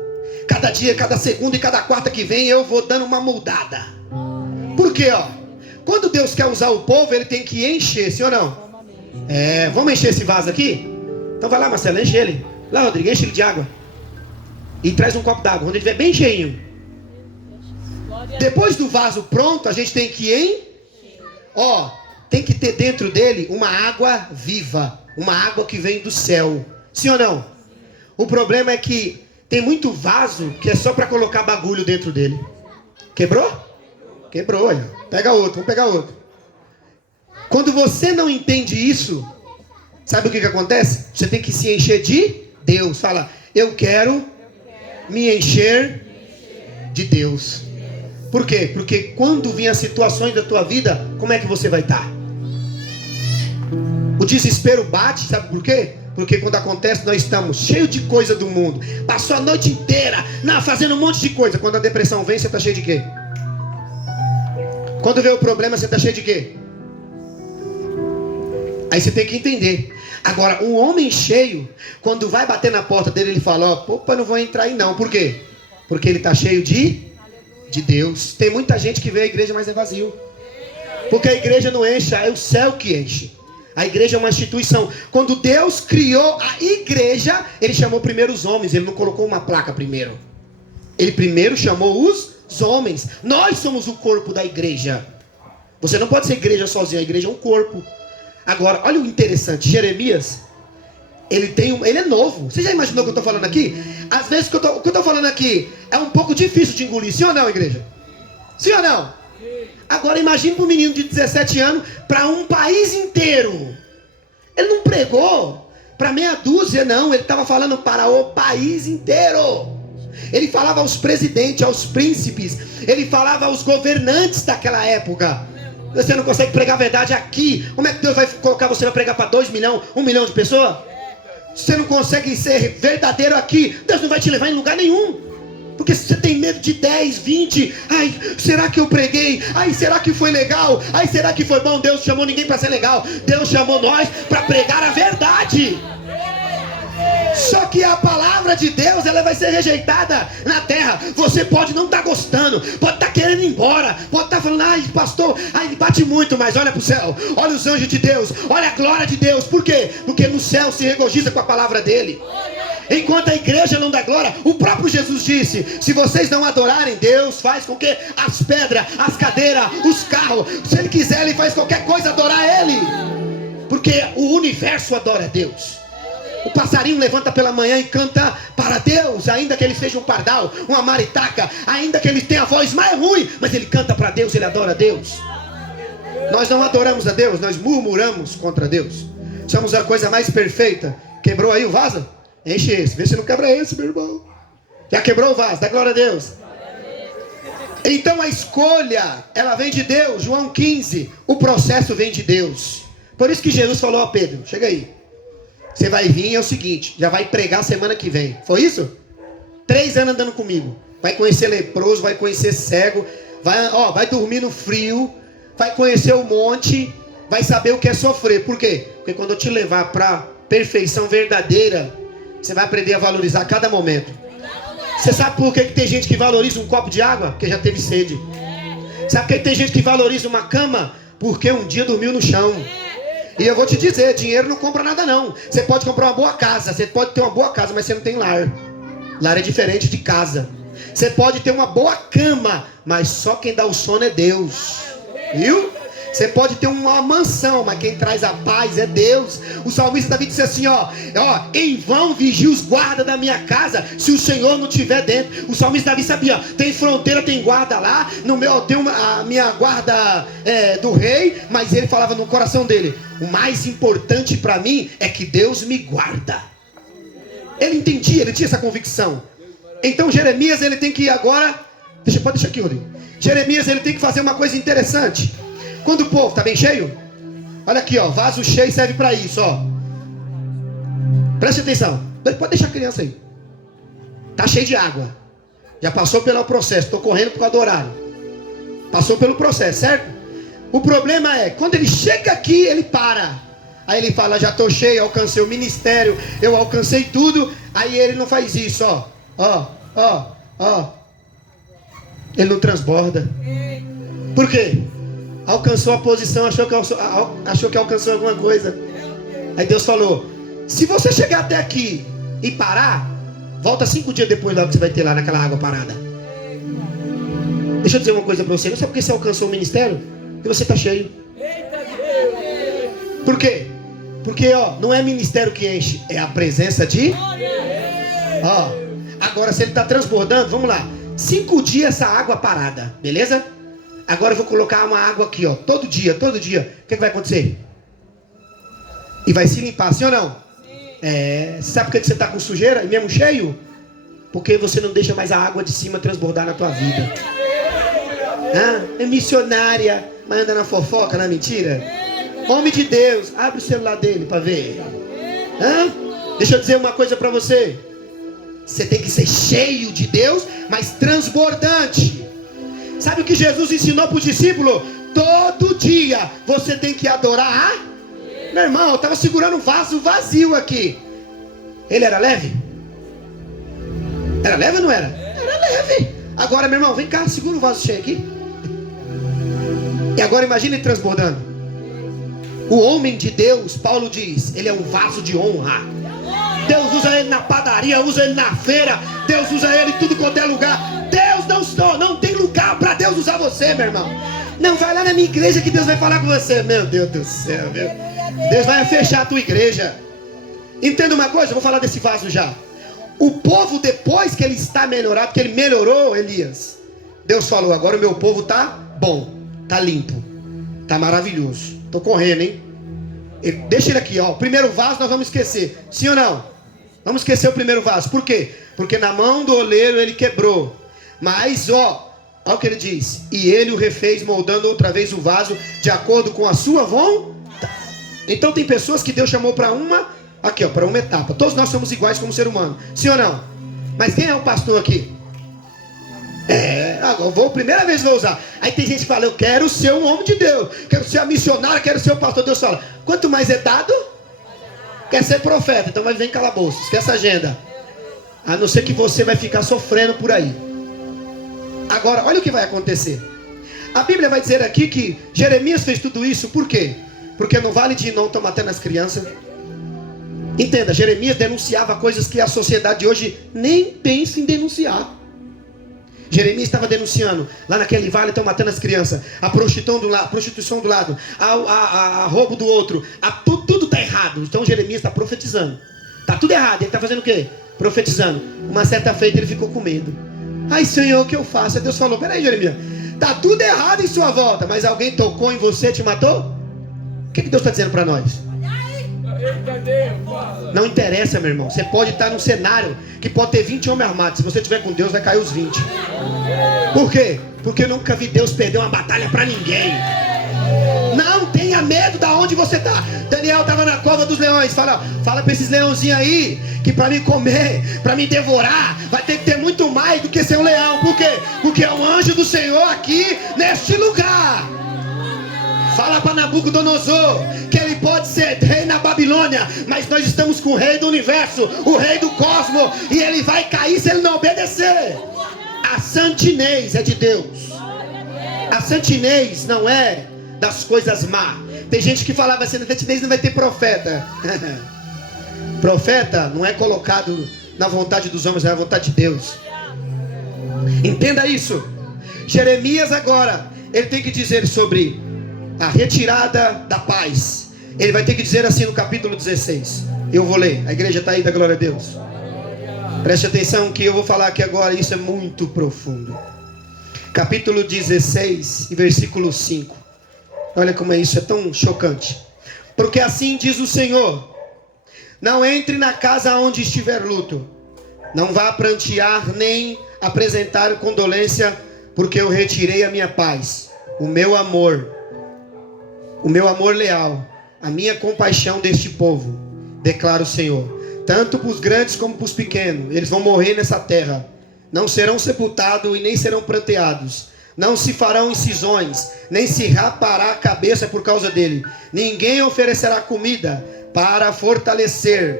Cada dia, cada segundo e cada quarta que vem eu vou dando uma moldada. Por quê, ó? Quando Deus quer usar o povo, ele tem que encher, sim ou não? Vamos encher esse vaso aqui? Então vai lá, Marcelo, enche ele. Lá, Rodrigo, enche ele de água. E traz um copo d'água, quando ele estiver bem cheinho. Depois do vaso pronto, a gente tem que tem que ter dentro dele uma água viva, uma água que vem do céu. Sim ou não? O problema é que tem muito vaso que é só para colocar bagulho dentro dele. Quebrou? Quebrou, olha. Pega outro, vamos pegar outro. Quando você não entende isso, sabe o que acontece? Você tem que se encher de Deus. Fala: eu quero me encher de Deus. Por quê? Porque quando vêm as situações da tua vida, como é que você vai estar? O desespero bate, sabe por quê? Porque quando acontece, nós estamos cheios de coisa do mundo. Passou a noite inteira fazendo um monte de coisa. Quando a depressão vem, você está cheio de quê? Quando vê o problema, você está cheio de quê? Aí você tem que entender. Agora, um homem cheio, quando vai bater na porta dele, ele fala: opa, não vou entrar aí não. Por quê? Porque ele está cheio de Deus. Tem muita gente que vê a igreja, mas é vazio. Porque a igreja não enche, é o céu que enche. A igreja é uma instituição. Quando Deus criou a igreja, ele chamou primeiro os homens. Ele não colocou uma placa primeiro. Ele primeiro chamou os homens. Nós somos o corpo da igreja. Você não pode ser igreja sozinho. A igreja é um corpo. Agora, olha o interessante. Jeremias, ele é novo. Você já imaginou o que eu estou falando aqui? Às vezes o que eu estou falando aqui é um pouco difícil de engolir. Sim ou não, igreja? Sim ou não? Agora imagine para um menino de 17 anos, para um país inteiro. Ele não pregou para meia dúzia, não. Ele estava falando para o país inteiro. Ele falava aos presidentes, aos príncipes. Ele falava aos governantes daquela época. Você não consegue pregar a verdade aqui. Como é que Deus vai colocar você para pregar para 2 milhões, 1 milhão de pessoas? Você não consegue ser verdadeiro aqui, Deus não vai te levar em lugar nenhum. Porque você tem medo de 10, 20. Ai, será que eu preguei? Ai, será que foi legal? Ai, será que foi bom? Deus chamou ninguém para ser legal. Deus chamou nós para pregar a verdade. Só que a palavra de Deus, ela vai ser rejeitada na terra. Você pode não estar gostando, pode estar querendo ir embora, pode estar falando: ai, pastor, ai, bate muito. Mas olha para o céu, olha os anjos de Deus, olha a glória de Deus. Por quê? Porque no céu se regozija com a palavra dele. Enquanto a igreja não dá glória, o próprio Jesus disse: se vocês não adorarem, Deus faz com que as pedras, as cadeiras, os carros, se ele quiser, ele faz qualquer coisa adorar ele. Porque o universo adora a Deus. O passarinho levanta pela manhã e canta para Deus, ainda que ele seja um pardal, uma maritaca, ainda que ele tenha a voz mais ruim, mas ele canta para Deus, ele adora a Deus. Nós não adoramos a Deus, nós murmuramos contra Deus. Somos a coisa mais perfeita. Quebrou aí o vaso? Enche esse, vê se não quebra esse, meu irmão. Já quebrou o vaso, dá glória a Deus. Então a escolha, ela vem de Deus. João 15, o processo vem de Deus. Por isso que Jesus falou a Pedro: chega aí, você vai vir, é o seguinte, já vai pregar semana que vem. Foi isso? 3 anos andando comigo. Vai conhecer leproso, vai conhecer cego, vai dormir no frio, vai conhecer o monte, vai saber o que é sofrer. Por quê? Porque quando eu te levar para perfeição verdadeira, você vai aprender a valorizar cada momento. Você sabe por que tem gente que valoriza um copo de água? Porque já teve sede. Sabe por que tem gente que valoriza uma cama? Porque um dia dormiu no chão. E eu vou te dizer, dinheiro não compra nada não. Você pode comprar uma boa casa, você pode ter uma boa casa, mas você não tem lar. Lar é diferente de casa. Você pode ter uma boa cama, mas só quem dá o sono é Deus. Viu? Você pode ter uma mansão, mas quem traz a paz é Deus. O salmista Davi disse assim, ó, em vão vigia os guardas da minha casa, se o Senhor não estiver dentro. O salmista Davi sabia, tem fronteira, tem guarda lá, no meu tem a minha guarda do rei, mas ele falava no coração dele, o mais importante para mim é que Deus me guarda. Ele entendia, ele tinha essa convicção. Então Jeremias, ele tem que agora, pode deixar aqui, Rodrigo. Jeremias, ele tem que fazer uma coisa interessante. Quando o povo está bem cheio, olha aqui, ó, vaso cheio serve para isso, ó. Preste atenção. Pode deixar a criança aí. Tá cheio de água. Já passou pelo processo. Estou correndo por causa do horário. Passou pelo processo, certo? O problema é, quando ele chega aqui, ele para. Aí ele fala, já estou cheio, alcancei o ministério, eu alcancei tudo. Aí ele não faz isso, ó. Ele não transborda. Por quê? Alcançou a posição, achou que alcançou alguma coisa. Aí Deus falou, se você chegar até aqui e parar, volta 5 dias depois lá que você vai ter lá naquela água parada. Deixa eu dizer uma coisa para você, não sabe por que você alcançou o ministério? Porque você está cheio. Por quê? Porque não é ministério que enche, é a presença de... Agora se ele está transbordando, vamos lá, 5 dias essa água parada, beleza? Agora eu vou colocar uma água aqui, ó, todo dia. O que vai acontecer? E vai se limpar, sim ou não? Sabe por que você está com sujeira e mesmo cheio? Porque você não deixa mais a água de cima transbordar na tua vida. É missionária, mas anda na fofoca, na mentira. Homem de Deus, abre o celular dele para ver. Deixa eu dizer uma coisa para você. Você tem que ser cheio de Deus, mas transbordante. Sabe o que Jesus ensinou para os discípulos? Todo dia você tem que adorar. Meu irmão, eu estava segurando um vaso vazio aqui. Ele era leve? Era leve ou não era? Era leve. Agora, meu irmão, vem cá, segura o vaso cheio aqui. E agora imagine ele transbordando. O homem de Deus, Paulo diz, ele é um vaso de honra. Deus usa ele na padaria, usa ele na feira, Deus usa ele em tudo quanto é lugar. Deus não tem lugar para Deus usar você, meu irmão. Não, vai lá na minha igreja que Deus vai falar com você. Meu Deus do céu, meu. Deus vai fechar a tua igreja. Entenda uma coisa, eu vou falar desse vaso já. O povo, depois que ele está melhorado, que ele melhorou, Elias, Deus falou, agora o meu povo está bom, está limpo, está maravilhoso. Estou correndo, hein? Deixa ele aqui, ó. O primeiro vaso nós vamos esquecer. Sim ou não? Vamos esquecer o primeiro vaso. Por quê? Porque na mão do oleiro ele quebrou. Mas, olha o que ele diz. E ele o refez, moldando outra vez o vaso de acordo com a sua vontade. Então tem pessoas que Deus chamou para para uma etapa. Todos nós somos iguais como ser humano. Sim ou não? Mas quem é o pastor aqui? Agora primeira vez vou usar. Aí tem gente que fala, eu quero ser um homem de Deus, quero ser a missionária, quero ser o pastor. Deus fala, quanto mais é dado, quer ser profeta. Então vai vir calabouço, esquece a agenda. A não ser que você vai ficar sofrendo por aí. Agora, olha o que vai acontecer. A Bíblia vai dizer aqui que Jeremias fez tudo isso, por quê? Porque no vale de Inom estão matando as crianças. Entenda, Jeremias denunciava coisas que a sociedade de hoje nem pensa em denunciar. Jeremias estava denunciando, lá naquele vale estão matando as crianças, a prostituição do lado, a roubo do outro, tudo está errado. Então Jeremias está profetizando, está tudo errado. Ele está fazendo o quê? Profetizando. Uma certa feita ele ficou com medo. Ai, Senhor, o que eu faço? Aí Deus falou, peraí, Jeremias, está tudo errado em sua volta, mas alguém tocou em você e te matou? O que Deus está dizendo para nós? Não interessa, meu irmão. Você pode estar num cenário que pode ter 20 homens armados. Se você estiver com Deus, vai cair os 20. Por quê? Porque eu nunca vi Deus perder uma batalha para ninguém. Não tenha medo da onde você está. Daniel estava na cova dos leões. Fala para esses leãozinhos aí que para me comer, para me devorar, vai ter que ter muito mais do que ser um leão. Por quê? Porque é um anjo do Senhor aqui neste lugar. Fala para Nabucodonosor que ele pode ser rei na Babilônia, mas nós estamos com o rei do universo, o rei do cosmos, e ele vai cair se ele não obedecer. A santinez é de Deus. A santinez não é das coisas má. Tem gente que falava assim, na santinez não vai ter profeta. Profeta não é colocado na vontade dos homens, é a vontade de Deus. Entenda isso. Jeremias agora, ele tem que dizer sobre a retirada da paz. Ele vai ter que dizer assim no capítulo 16. Eu vou ler, a igreja está aí, da glória a Deus. Preste atenção que eu vou falar aqui agora, isso é muito profundo. Capítulo 16 e versículo 5. Olha como isso é tão chocante. Porque assim diz o Senhor: não entre na casa onde estiver luto, não vá prantear nem apresentar condolência, porque eu retirei a minha paz, o meu amor leal, a minha compaixão deste povo, declara o Senhor. Tanto para os grandes como para os pequenos, eles vão morrer nessa terra, não serão sepultados e nem serão pranteados, não se farão incisões, nem se rapará a cabeça por causa dele. Ninguém oferecerá comida para fortalecer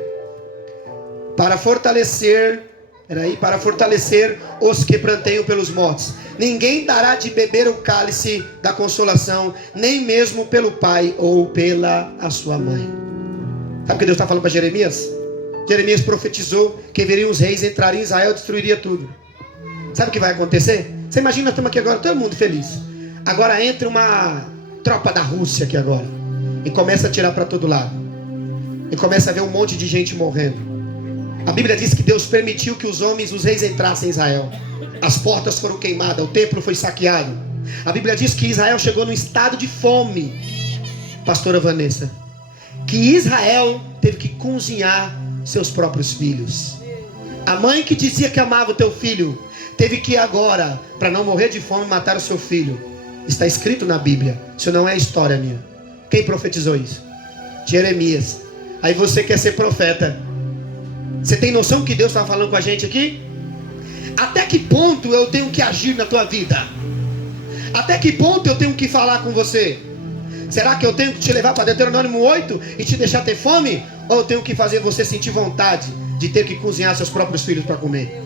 os que pranteiam pelos mortos. Ninguém dará de beber o cálice da consolação, nem mesmo pelo pai ou pela a sua mãe. Sabe o que Deus está falando para Jeremias? Jeremias profetizou que viriam os reis, entrariam em Israel e destruiria tudo. Sabe o que vai acontecer? Você imagina, nós estamos aqui agora, todo mundo feliz. Agora entra uma tropa da Rússia aqui agora e começa a atirar para todo lado. E começa a ver um monte de gente morrendo. A Bíblia diz que Deus permitiu que os reis entrassem em Israel. As portas foram queimadas, o templo foi saqueado. A Bíblia diz que Israel chegou num estado de fome, pastora Vanessa, que Israel teve que cozinhar seus próprios filhos. A mãe que dizia que amava o teu filho teve que agora, para não morrer de fome, matar o seu filho. Está escrito na Bíblia. Isso não é história minha. Quem profetizou isso? Jeremias. Aí você quer ser profeta. Você tem noção que Deus está falando com a gente aqui? Até que ponto eu tenho que agir na tua vida? Até que ponto eu tenho que falar com você? Será que eu tenho que te levar para Deuteronômio 8 e te deixar ter fome? Ou eu tenho que fazer você sentir vontade de ter que cozinhar seus próprios filhos para comer?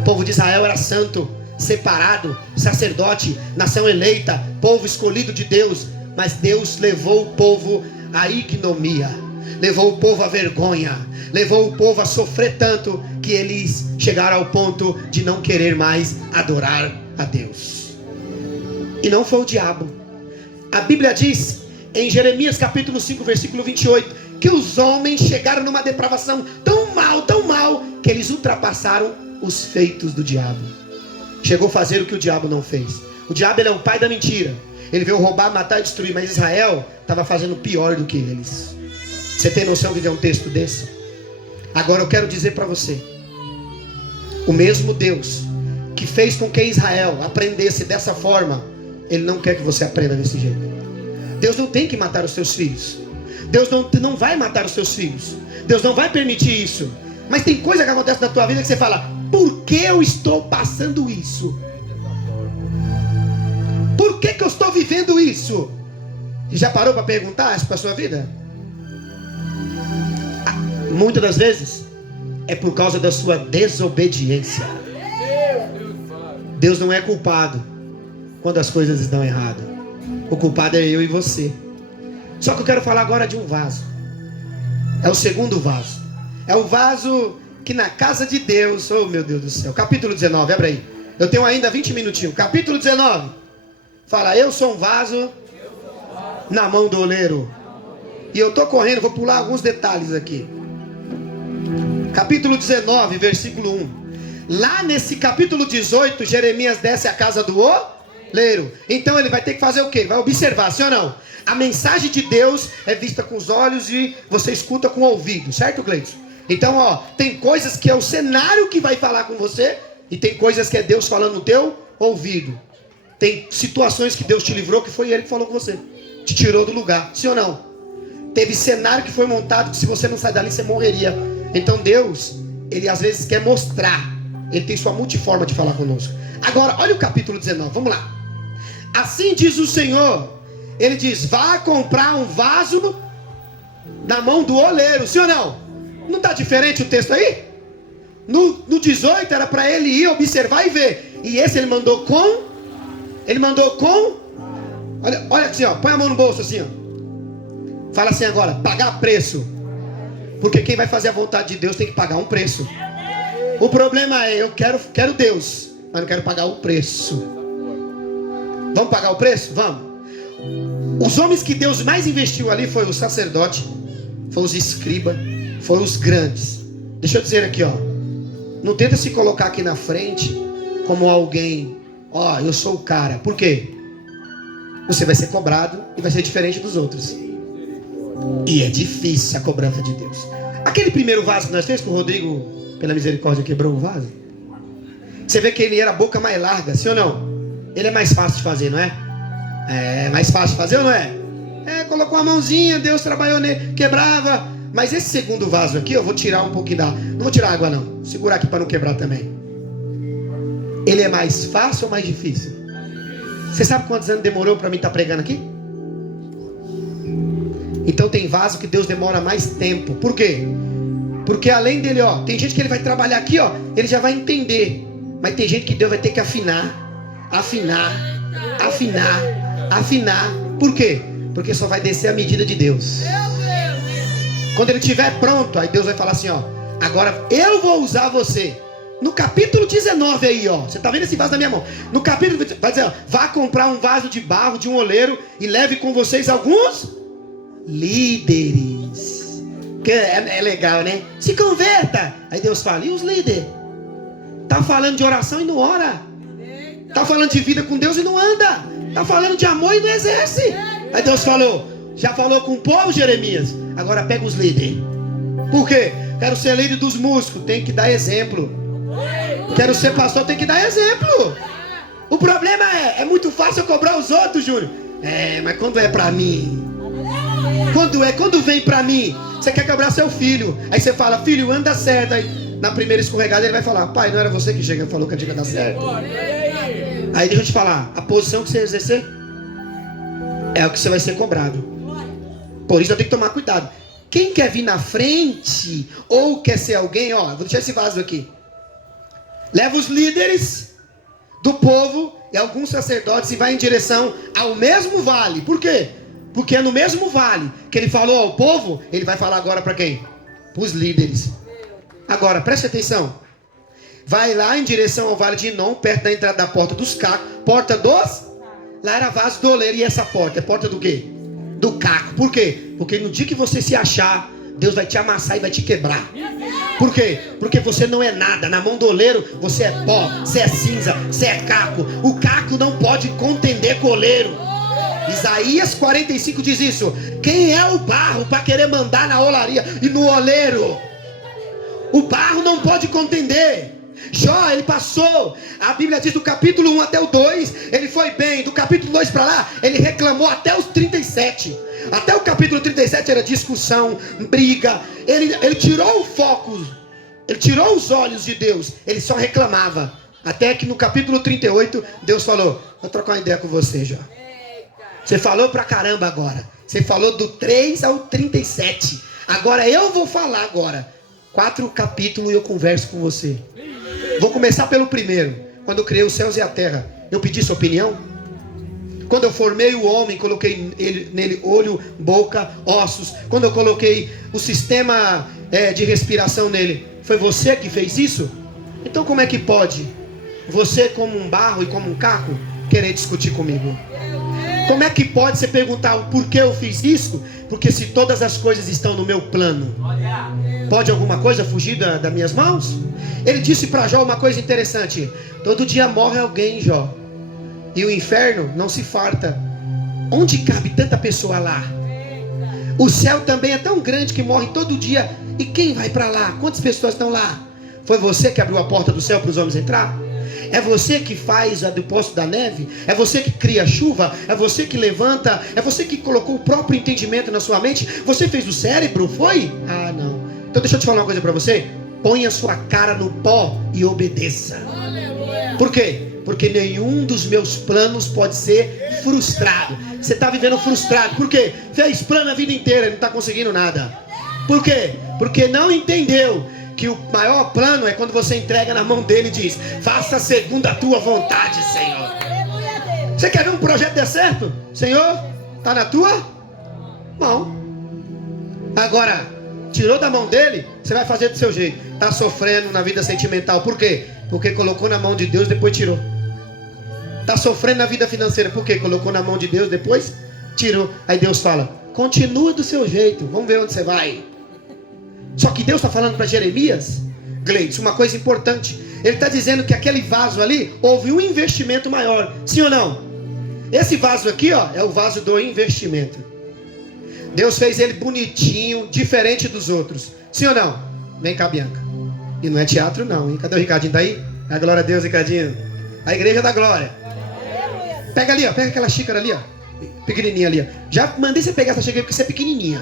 O povo de Israel era santo, separado, sacerdote, nação eleita, povo escolhido de Deus. Mas Deus levou o povo à ignomia, levou o povo à vergonha, levou o povo a sofrer tanto que eles chegaram ao ponto de não querer mais adorar a Deus. E não foi o diabo. A Bíblia diz em Jeremias capítulo 5 versículo 28 que os homens chegaram numa depravação tão mal, que eles ultrapassaram os feitos do diabo. Chegou a fazer o que o diabo não fez. O diabo, ele é o pai da mentira. Ele veio roubar, matar e destruir. Mas Israel estava fazendo pior do que eles. Você tem noção de ver um texto desse? Agora eu quero dizer para você: o mesmo Deus que fez com que Israel aprendesse dessa forma, Ele não quer que você aprenda desse jeito. Deus não tem que matar os seus filhos. Deus não vai matar os seus filhos. Deus não vai permitir isso. Mas tem coisa que acontece na tua vida que você fala: por que eu estou passando isso? Por que eu estou vivendo isso? E já parou para perguntar isso para a sua vida? Muitas das vezes é por causa da sua desobediência. Deus não é culpado quando as coisas estão erradas. O culpado é eu e você. Só que eu quero falar agora de um vaso. É o segundo vaso. É o vaso que na casa de Deus, oh meu Deus do céu, capítulo 19, abre aí. Eu tenho ainda 20 minutinhos. Capítulo 19. Fala: eu sou um vaso na mão do oleiro. E eu estou correndo, vou pular alguns detalhes aqui. Capítulo 19, versículo 1. Lá nesse capítulo 18, Jeremias desce à casa do oleiro. Então ele vai ter que fazer o quê? Ele vai observar, sim ou não? A mensagem de Deus é vista com os olhos e você escuta com o ouvido, certo, Cleiton? Então, tem coisas que é o cenário que vai falar com você e tem coisas que é Deus falando no teu ouvido. Tem situações que Deus te livrou que foi Ele que falou com você, te tirou do lugar, sim ou não? Teve cenário que foi montado que se você não sair dali você morreria. Então Deus, Ele às vezes quer mostrar. Ele tem sua multiforma de falar conosco. Agora, olha o capítulo 19, vamos lá. Assim diz o Senhor. Ele diz: vá comprar um vaso na mão do oleiro, sim ou não? Não está diferente o texto aí? No 18 era para ele ir observar e ver. E esse ele mandou com... Olha assim, ó, põe a mão no bolso assim, ó. Fala assim agora: pagar preço. Porque quem vai fazer a vontade de Deus tem que pagar um preço. O problema é: eu quero Deus, mas não quero pagar o preço. Vamos pagar o preço? Vamos. Os homens que Deus mais investiu ali foi o sacerdote, foi os escribas, foi os grandes. Deixa eu dizer aqui, ó. Não tenta se colocar aqui na frente como alguém, ó, eu sou o cara. Por quê? Você vai ser cobrado e vai ser diferente dos outros. E é difícil a cobrança de Deus. Aquele primeiro vaso que nós fizemos, que o Rodrigo, pela misericórdia, quebrou o vaso. Você vê que ele era a boca mais larga, sim ou não? Ele é mais fácil de fazer, não é? É mais fácil de fazer ou não é? É, colocou a mãozinha, Deus trabalhou nele, quebrava. Mas esse segundo vaso aqui, eu vou tirar um pouquinho da... Não vou tirar água não, vou segurar aqui para não quebrar também. Ele é mais fácil ou mais difícil? Você sabe quantos anos demorou para mim estar pregando aqui? Então tem vaso que Deus demora mais tempo. Por quê? Porque além dele, ó, tem gente que ele vai trabalhar aqui, ó, ele já vai entender. Mas tem gente que Deus vai ter que afinar. Afinar. Por quê? Porque só vai descer a medida de Deus. Quando ele estiver pronto, aí Deus vai falar assim, ó, agora eu vou usar você. No capítulo 19 aí, ó, você tá vendo esse vaso na minha mão? No capítulo, vai dizer, ó, vá comprar um vaso de barro de um oleiro e leve com vocês alguns líderes. Que é legal, né? Se converta. Aí Deus fala, e os líderes? Tá falando de oração e não ora. Tá falando de vida com Deus e não anda. Tá falando de amor e não exerce. Aí Deus falou, já falou com o povo, Jeremias? Agora pega os líderes. Por quê? Quero ser líder dos músicos, tem que dar exemplo. Quero ser pastor, tem que dar exemplo. O problema é muito fácil eu cobrar os outros, Júnior. É, mas quando é pra mim? Quando vem pra mim? Você quer cobrar seu filho. Aí você fala, filho, anda certo. Aí na primeira escorregada ele vai falar, pai, não era você que falou que a dica dá certo? Aí deixa eu te falar, a posição que você exercer é o que você vai ser cobrado. Por isso eu tenho que tomar cuidado. Quem quer vir na frente ou quer ser alguém, ó, vou deixar esse vaso aqui. Leva os líderes do povo e alguns sacerdotes e vai em direção ao mesmo vale. Por quê? Porque é no mesmo vale que ele falou ao povo, ele vai falar agora para quem? Para os líderes. Agora, preste atenção. Vai lá em direção ao vale de Inom, perto da entrada da porta dos cacos. Porta dos... Lá era vaso do oleiro. E essa porta? É porta do quê? Do caco. Por quê? Porque no dia que você se achar, Deus vai te amassar e vai te quebrar. Por quê? Porque você não é nada. Na mão do oleiro, você é pó, você é cinza, você é caco. O caco não pode contender com o oleiro. Isaías 45 diz isso. Quem é o barro para querer mandar na olaria e no oleiro? O barro não pode contender. Jó, ele passou, a Bíblia diz do capítulo 1 até o 2, ele foi bem. Do capítulo 2 para lá, ele reclamou até os 37. Até o capítulo 37 era discussão, briga. Ele tirou o foco, ele tirou os olhos de Deus. Ele só reclamava. Até que no capítulo 38, Deus falou, vou trocar uma ideia com você, Jó. Você falou pra caramba agora. Você falou do 3 ao 37. Agora eu vou falar agora. 4 capítulos e eu converso com você. Vou começar pelo primeiro. Quando eu criei os céus e a terra, eu pedi sua opinião? Quando eu formei o homem, coloquei nele olho, boca, ossos. Quando eu coloquei o sistema de respiração nele, foi você que fez isso? Então como é que pode você, como um barro e como um caco, querer discutir comigo? Como é que pode você perguntar o porquê eu fiz isso? Porque se todas as coisas estão no meu plano, pode alguma coisa fugir das minhas mãos? Ele disse para Jó uma coisa interessante. Todo dia morre alguém, Jó, e o inferno não se farta. Onde cabe tanta pessoa lá? O céu também é tão grande que morre todo dia. E quem vai para lá? Quantas pessoas estão lá? Foi você que abriu a porta do céu para os homens entrar? É você que faz a depósito da neve? É você que cria a chuva? É você que levanta? É você que colocou o próprio entendimento na sua mente? Você fez o cérebro? Foi? Ah, não. Então deixa eu te falar uma coisa para você. Põe a sua cara no pó e obedeça. Por quê? Porque nenhum dos meus planos pode ser frustrado. Você está vivendo frustrado. Por quê? Fez plano a vida inteira e não está conseguindo nada. Por quê? Porque não entendeu que o maior plano é quando você entrega na mão dele e diz: faça segundo a tua vontade, Senhor. Você quer ver um projeto dar certo? Senhor, está na tua mão. Agora, tirou da mão dele, você vai fazer do seu jeito. Está sofrendo na vida sentimental. Por quê? Porque colocou na mão de Deus, depois tirou. Está sofrendo na vida financeira. Por quê? Colocou na mão de Deus, depois tirou. Aí Deus fala, continua do seu jeito, vamos ver onde você vai. Só que Deus está falando para Jeremias, Gleides, uma coisa importante. Ele está dizendo que aquele vaso ali, houve um investimento maior. Sim ou não? Esse vaso aqui, ó, é o vaso do investimento. Deus fez ele bonitinho, diferente dos outros. Sim ou não? Vem cá, Bianca. E não é teatro não, hein? Cadê o Ricardinho? Tá aí? A glória a Deus, Ricardinho. A igreja da glória. Pega ali, ó. Pega aquela xícara ali, ó. Pequenininha ali, ó. Já mandei você pegar essa xícara porque você é pequenininha.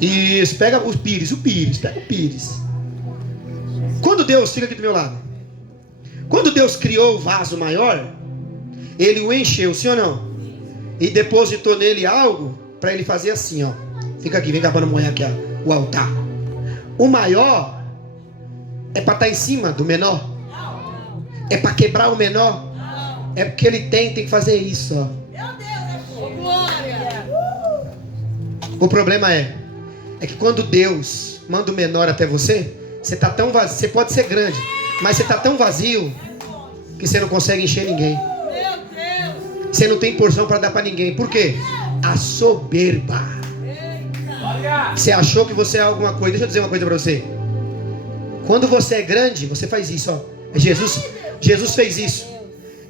Isso, pega o pires. Pega o pires. Quando Deus, fica aqui do meu lado. Quando Deus criou o vaso maior, Ele o encheu, sim ou não? E depositou nele algo para ele fazer assim, ó. Fica aqui, vem cá para não molhar aqui, ó, o altar. O maior é para estar em cima do menor. É para quebrar o menor. É porque ele tem que fazer isso, ó. Meu Deus, glória. O problema é que quando Deus manda o menor até você, você tá tão vazio, você pode ser grande, mas você tá tão vazio que você não consegue encher ninguém. Meu Deus. Você não tem porção para dar para ninguém. Por quê? A soberba. Você achou que você é alguma coisa. Deixa eu dizer uma coisa para você. Quando você é grande, você faz isso, ó. Jesus fez isso.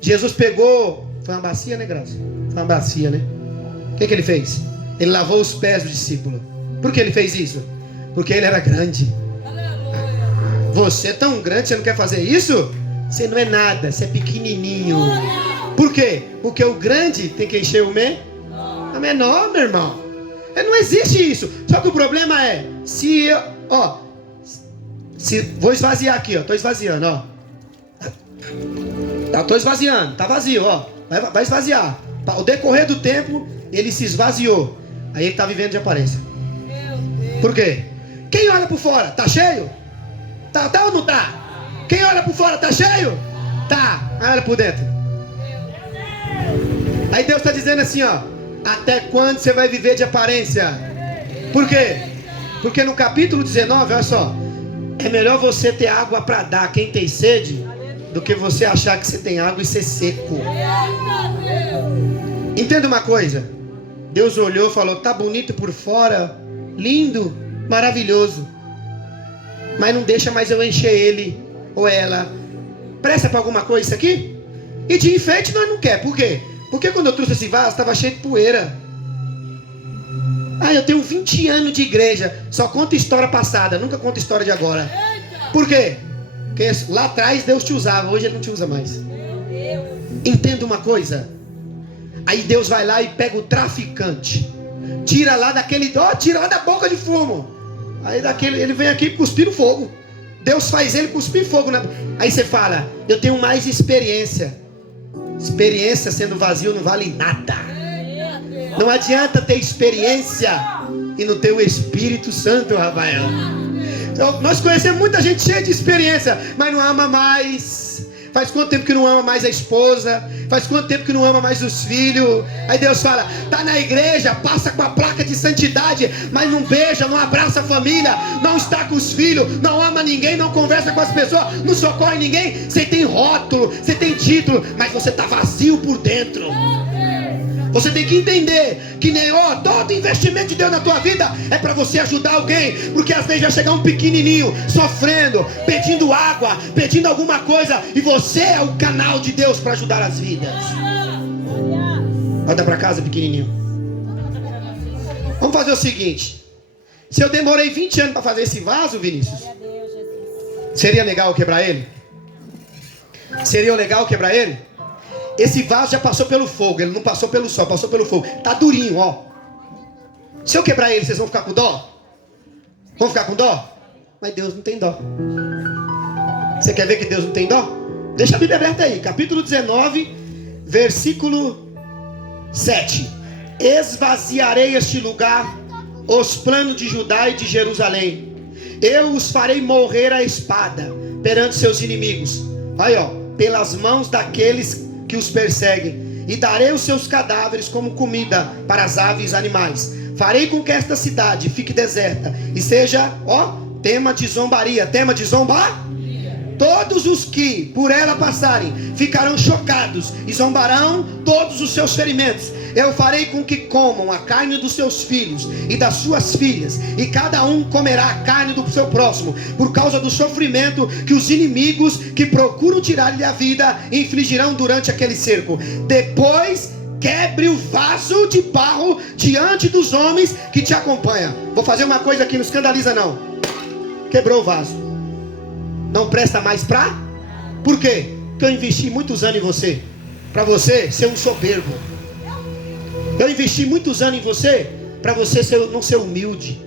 Jesus pegou, foi uma bacia, né, Graça? Foi uma bacia, né? O que ele fez? Ele lavou os pés do discípulo. Por que ele fez isso? Porque ele era grande. Você é tão grande, você não quer fazer isso? Você não é nada, você é pequenininho. Por quê? Porque o grande tem que encher o menor, meu irmão. Não existe isso. Só que o problema é, se eu, ó, vou esvaziar aqui, ó, tô esvaziando, ó. Tô esvaziando, tá vazio, ó. Vai esvaziar. Ao decorrer do tempo, ele se esvaziou. Aí ele tá vivendo de aparência. Por quê? Quem olha por fora, tá cheio? Tá ou não tá? Quem olha por fora, tá cheio? Tá. Aí olha por dentro. Aí Deus está dizendo assim, ó. Até quando você vai viver de aparência? Por quê? Porque no capítulo 19, olha só. É melhor você ter água para dar a quem tem sede do que você achar que você tem água e ser seco. Entenda uma coisa. Deus olhou e falou, tá bonito por fora, lindo, maravilhoso, mas não deixa mais eu encher ele ou ela. Presta para alguma coisa isso aqui? E de enfeite nós não quer. Por quê? Porque quando eu trouxe esse vaso estava cheio de poeira. Eu tenho 20 anos de igreja, só conta história passada, nunca conta história de agora. Por quê? Porque lá atrás Deus te usava, hoje Ele não te usa mais. Entenda uma coisa. Aí Deus vai lá e pega o traficante, tira lá daquele, tira lá da boca de fumo. Aí ele vem aqui cuspir fogo. Deus faz ele cuspir fogo, né? Aí você fala, eu tenho mais experiência. Experiência sendo vazio não vale nada. Não adianta ter experiência e não ter o Espírito Santo, Rafael. Então, nós conhecemos muita gente cheia de experiência, mas não ama mais. Faz quanto tempo que não ama mais a esposa? Faz quanto tempo que não ama mais os filhos? Aí Deus fala, tá na igreja, passa com a placa de santidade, mas não beija, não abraça a família, não está com os filhos, não ama ninguém, não conversa com as pessoas, não socorre ninguém. Você tem rótulo, você tem título, mas você tá vazio por dentro. Você tem que entender que todo investimento de Deus na tua vida é para você ajudar alguém. Porque às vezes vai chegar um pequenininho, sofrendo, pedindo água, pedindo alguma coisa, e você é o canal de Deus para ajudar as vidas. Volta para casa, pequenininho. Vamos fazer o seguinte. Se eu demorei 20 anos para fazer esse vaso, Vinícius, seria legal quebrar ele? Seria legal quebrar ele? Esse vaso já passou pelo fogo, ele não passou pelo sol, passou pelo fogo. Tá durinho, ó. Se eu quebrar ele, vocês vão ficar com dó? Vão ficar com dó? Mas Deus não tem dó. Você quer ver que Deus não tem dó? Deixa a Bíblia aberta aí, capítulo 19, versículo 7. Esvaziarei este lugar, os planos de Judá e de Jerusalém. Eu os farei morrer à espada perante seus inimigos. Aí, ó, pelas mãos daqueles que os perseguem, e darei os seus cadáveres como comida para as aves e animais. Farei com que esta cidade fique deserta e seja, ó, tema de zombaria. Tema de zombar? Todos os que por ela passarem ficarão chocados e zombarão todos os seus ferimentos. Eu farei com que comam a carne dos seus filhos e das suas filhas, e cada um comerá a carne do seu próximo, por causa do sofrimento que os inimigos que procuram tirar-lhe a vida infligirão durante aquele cerco. Depois quebre o vaso de barro diante dos homens que te acompanham. Vou fazer uma coisa aqui, não escandaliza não. Quebrou o vaso, não presta mais pra? Por quê? Porque eu investi muitos anos em você, para você ser um soberbo. Eu investi muitos anos em você, para você não ser humilde.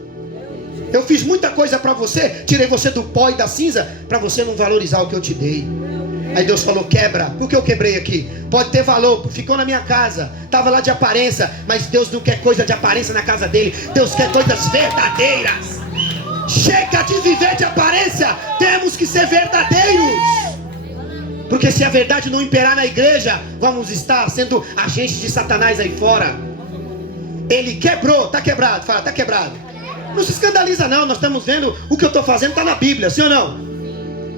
Eu fiz muita coisa para você, tirei você do pó e da cinza, para você não valorizar o que eu te dei. Aí Deus falou, quebra. Por que eu quebrei aqui? Pode ter valor, ficou na minha casa, estava lá de aparência, mas Deus não quer coisa de aparência na casa dele. Deus quer coisas verdadeiras. Chega de viver de aparência, temos que ser verdadeiros. Porque se a verdade não imperar na igreja, vamos estar sendo agentes de Satanás aí fora. Ele quebrou, está quebrado, fala, está quebrado. Não se escandaliza não, nós estamos vendo o que eu estou fazendo, está na Bíblia, sim ou não?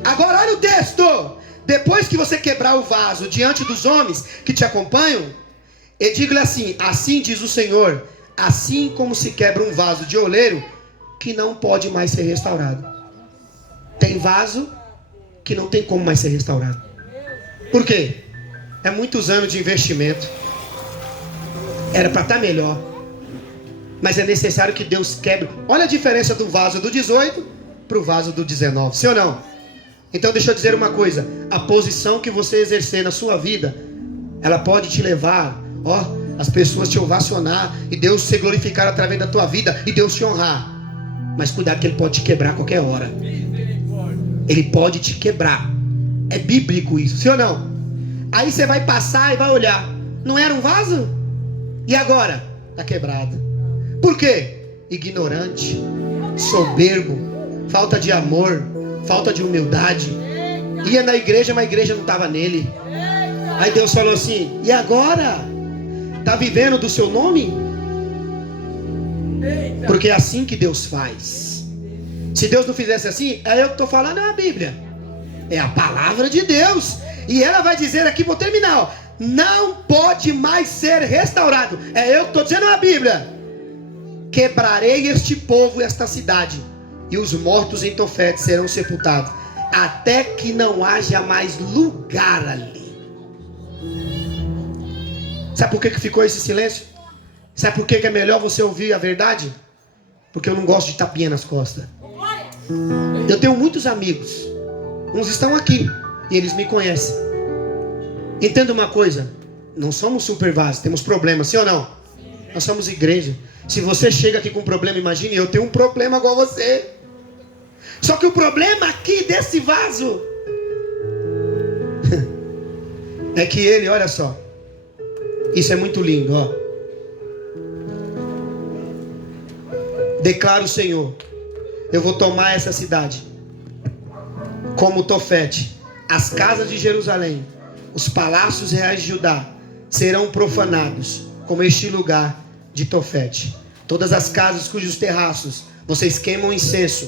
Agora olha o texto. Depois que você quebrar o vaso diante dos homens que te acompanham, e diga-lhe assim, assim diz o Senhor, assim como se quebra um vaso de oleiro, que não pode mais ser restaurado. Tem vaso que não tem como mais ser restaurado. Por quê? É muitos anos de investimento. Era para estar melhor, mas é necessário que Deus quebre. Olha a diferença do vaso do 18 para o vaso do 19, sim ou não? Então deixa eu dizer uma coisa, a posição que você exercer na sua vida, ela pode te levar, as pessoas te ovacionar, e Deus ser glorificado através da tua vida, e Deus te honrar. Mas cuidado que Ele pode te quebrar a qualquer hora. Ele pode te quebrar. É bíblico isso, sim ou não? Aí você vai passar e vai olhar, não era um vaso? E agora? Está quebrado. Por quê? Ignorante, soberbo, falta de amor, falta de humildade. Ia na igreja, mas a igreja não estava nele. Aí Deus falou assim, e agora? Está vivendo do seu nome? Porque é assim que Deus faz. Se Deus não fizesse assim, é eu que estou falando, é a Bíblia, é a palavra de Deus. E ela vai dizer aqui, vou terminar, não pode mais ser restaurado. É eu que estou dizendo, é a Bíblia. Quebrarei este povo e esta cidade, e os mortos em Tofete serão sepultados, até que não haja mais lugar ali. Sabe por que ficou esse silêncio? Sabe por que é melhor você ouvir a verdade? Porque eu não gosto de tapinha nas costas. Eu tenho muitos amigos, uns estão aqui e eles me conhecem. Entenda uma coisa, não somos super vasos, temos problemas, sim ou não? Nós somos igreja. Se você chega aqui com um problema, imagine, eu tenho um problema igual você. Só que o problema aqui desse vaso é que ele, olha só, isso é muito lindo, Declara o Senhor, eu vou tomar essa cidade como Tofete, as casas de Jerusalém, os palácios reais de Judá serão profanados como este lugar de Tofete. Todas as casas cujos terraços vocês queimam incenso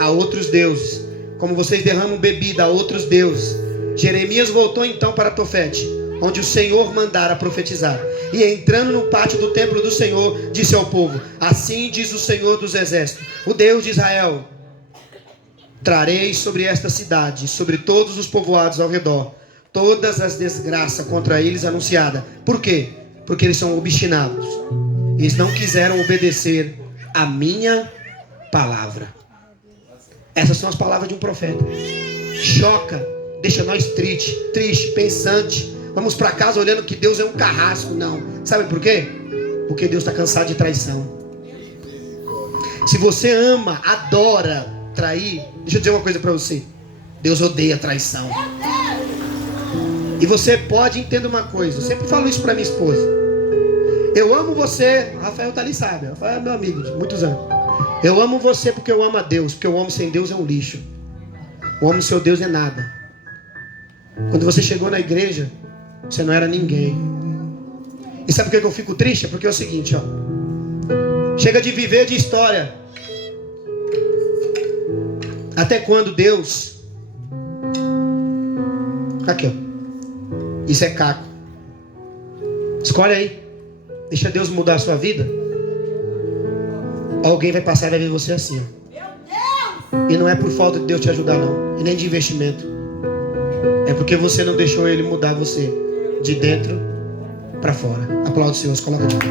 a outros deuses, como vocês derramam bebida a outros deuses. Jeremias voltou então para Tofete, onde o Senhor mandara profetizar, e entrando no pátio do templo do Senhor, disse ao povo, assim diz o Senhor dos exércitos, o Deus de Israel, trarei sobre esta cidade, sobre todos os povoados ao redor, todas as desgraças contra eles anunciadas. Por quê? Porque eles são obstinados, eles não quiseram obedecer a minha palavra. Essas são as palavras de um profeta. Choca, deixa nós triste, pensante. Vamos para casa olhando que Deus é um carrasco. Não, sabe por quê? Porque Deus está cansado de traição. Se você ama, adora trair, deixa eu dizer uma coisa para você, Deus odeia traição. E você pode entender uma coisa, eu sempre falo isso para minha esposa, eu amo você, Rafael tá ali, sabe, Rafael é meu amigo de muitos anos. Eu amo você porque eu amo a Deus, porque o homem sem Deus é um lixo. O homem sem Deus é nada. Quando você chegou na igreja, você não era ninguém. E sabe por que eu fico triste? Porque é o seguinte, chega de viver de história. Até quando Deus... Aqui, isso é caco. Escolhe aí. Deixa Deus mudar a sua vida. Alguém vai passar e vai ver você assim, ó. E não é por falta de Deus te ajudar, não. E nem de investimento. É porque você não deixou Ele mudar você de dentro para fora. Aplaude o Senhor, se coloca de pé.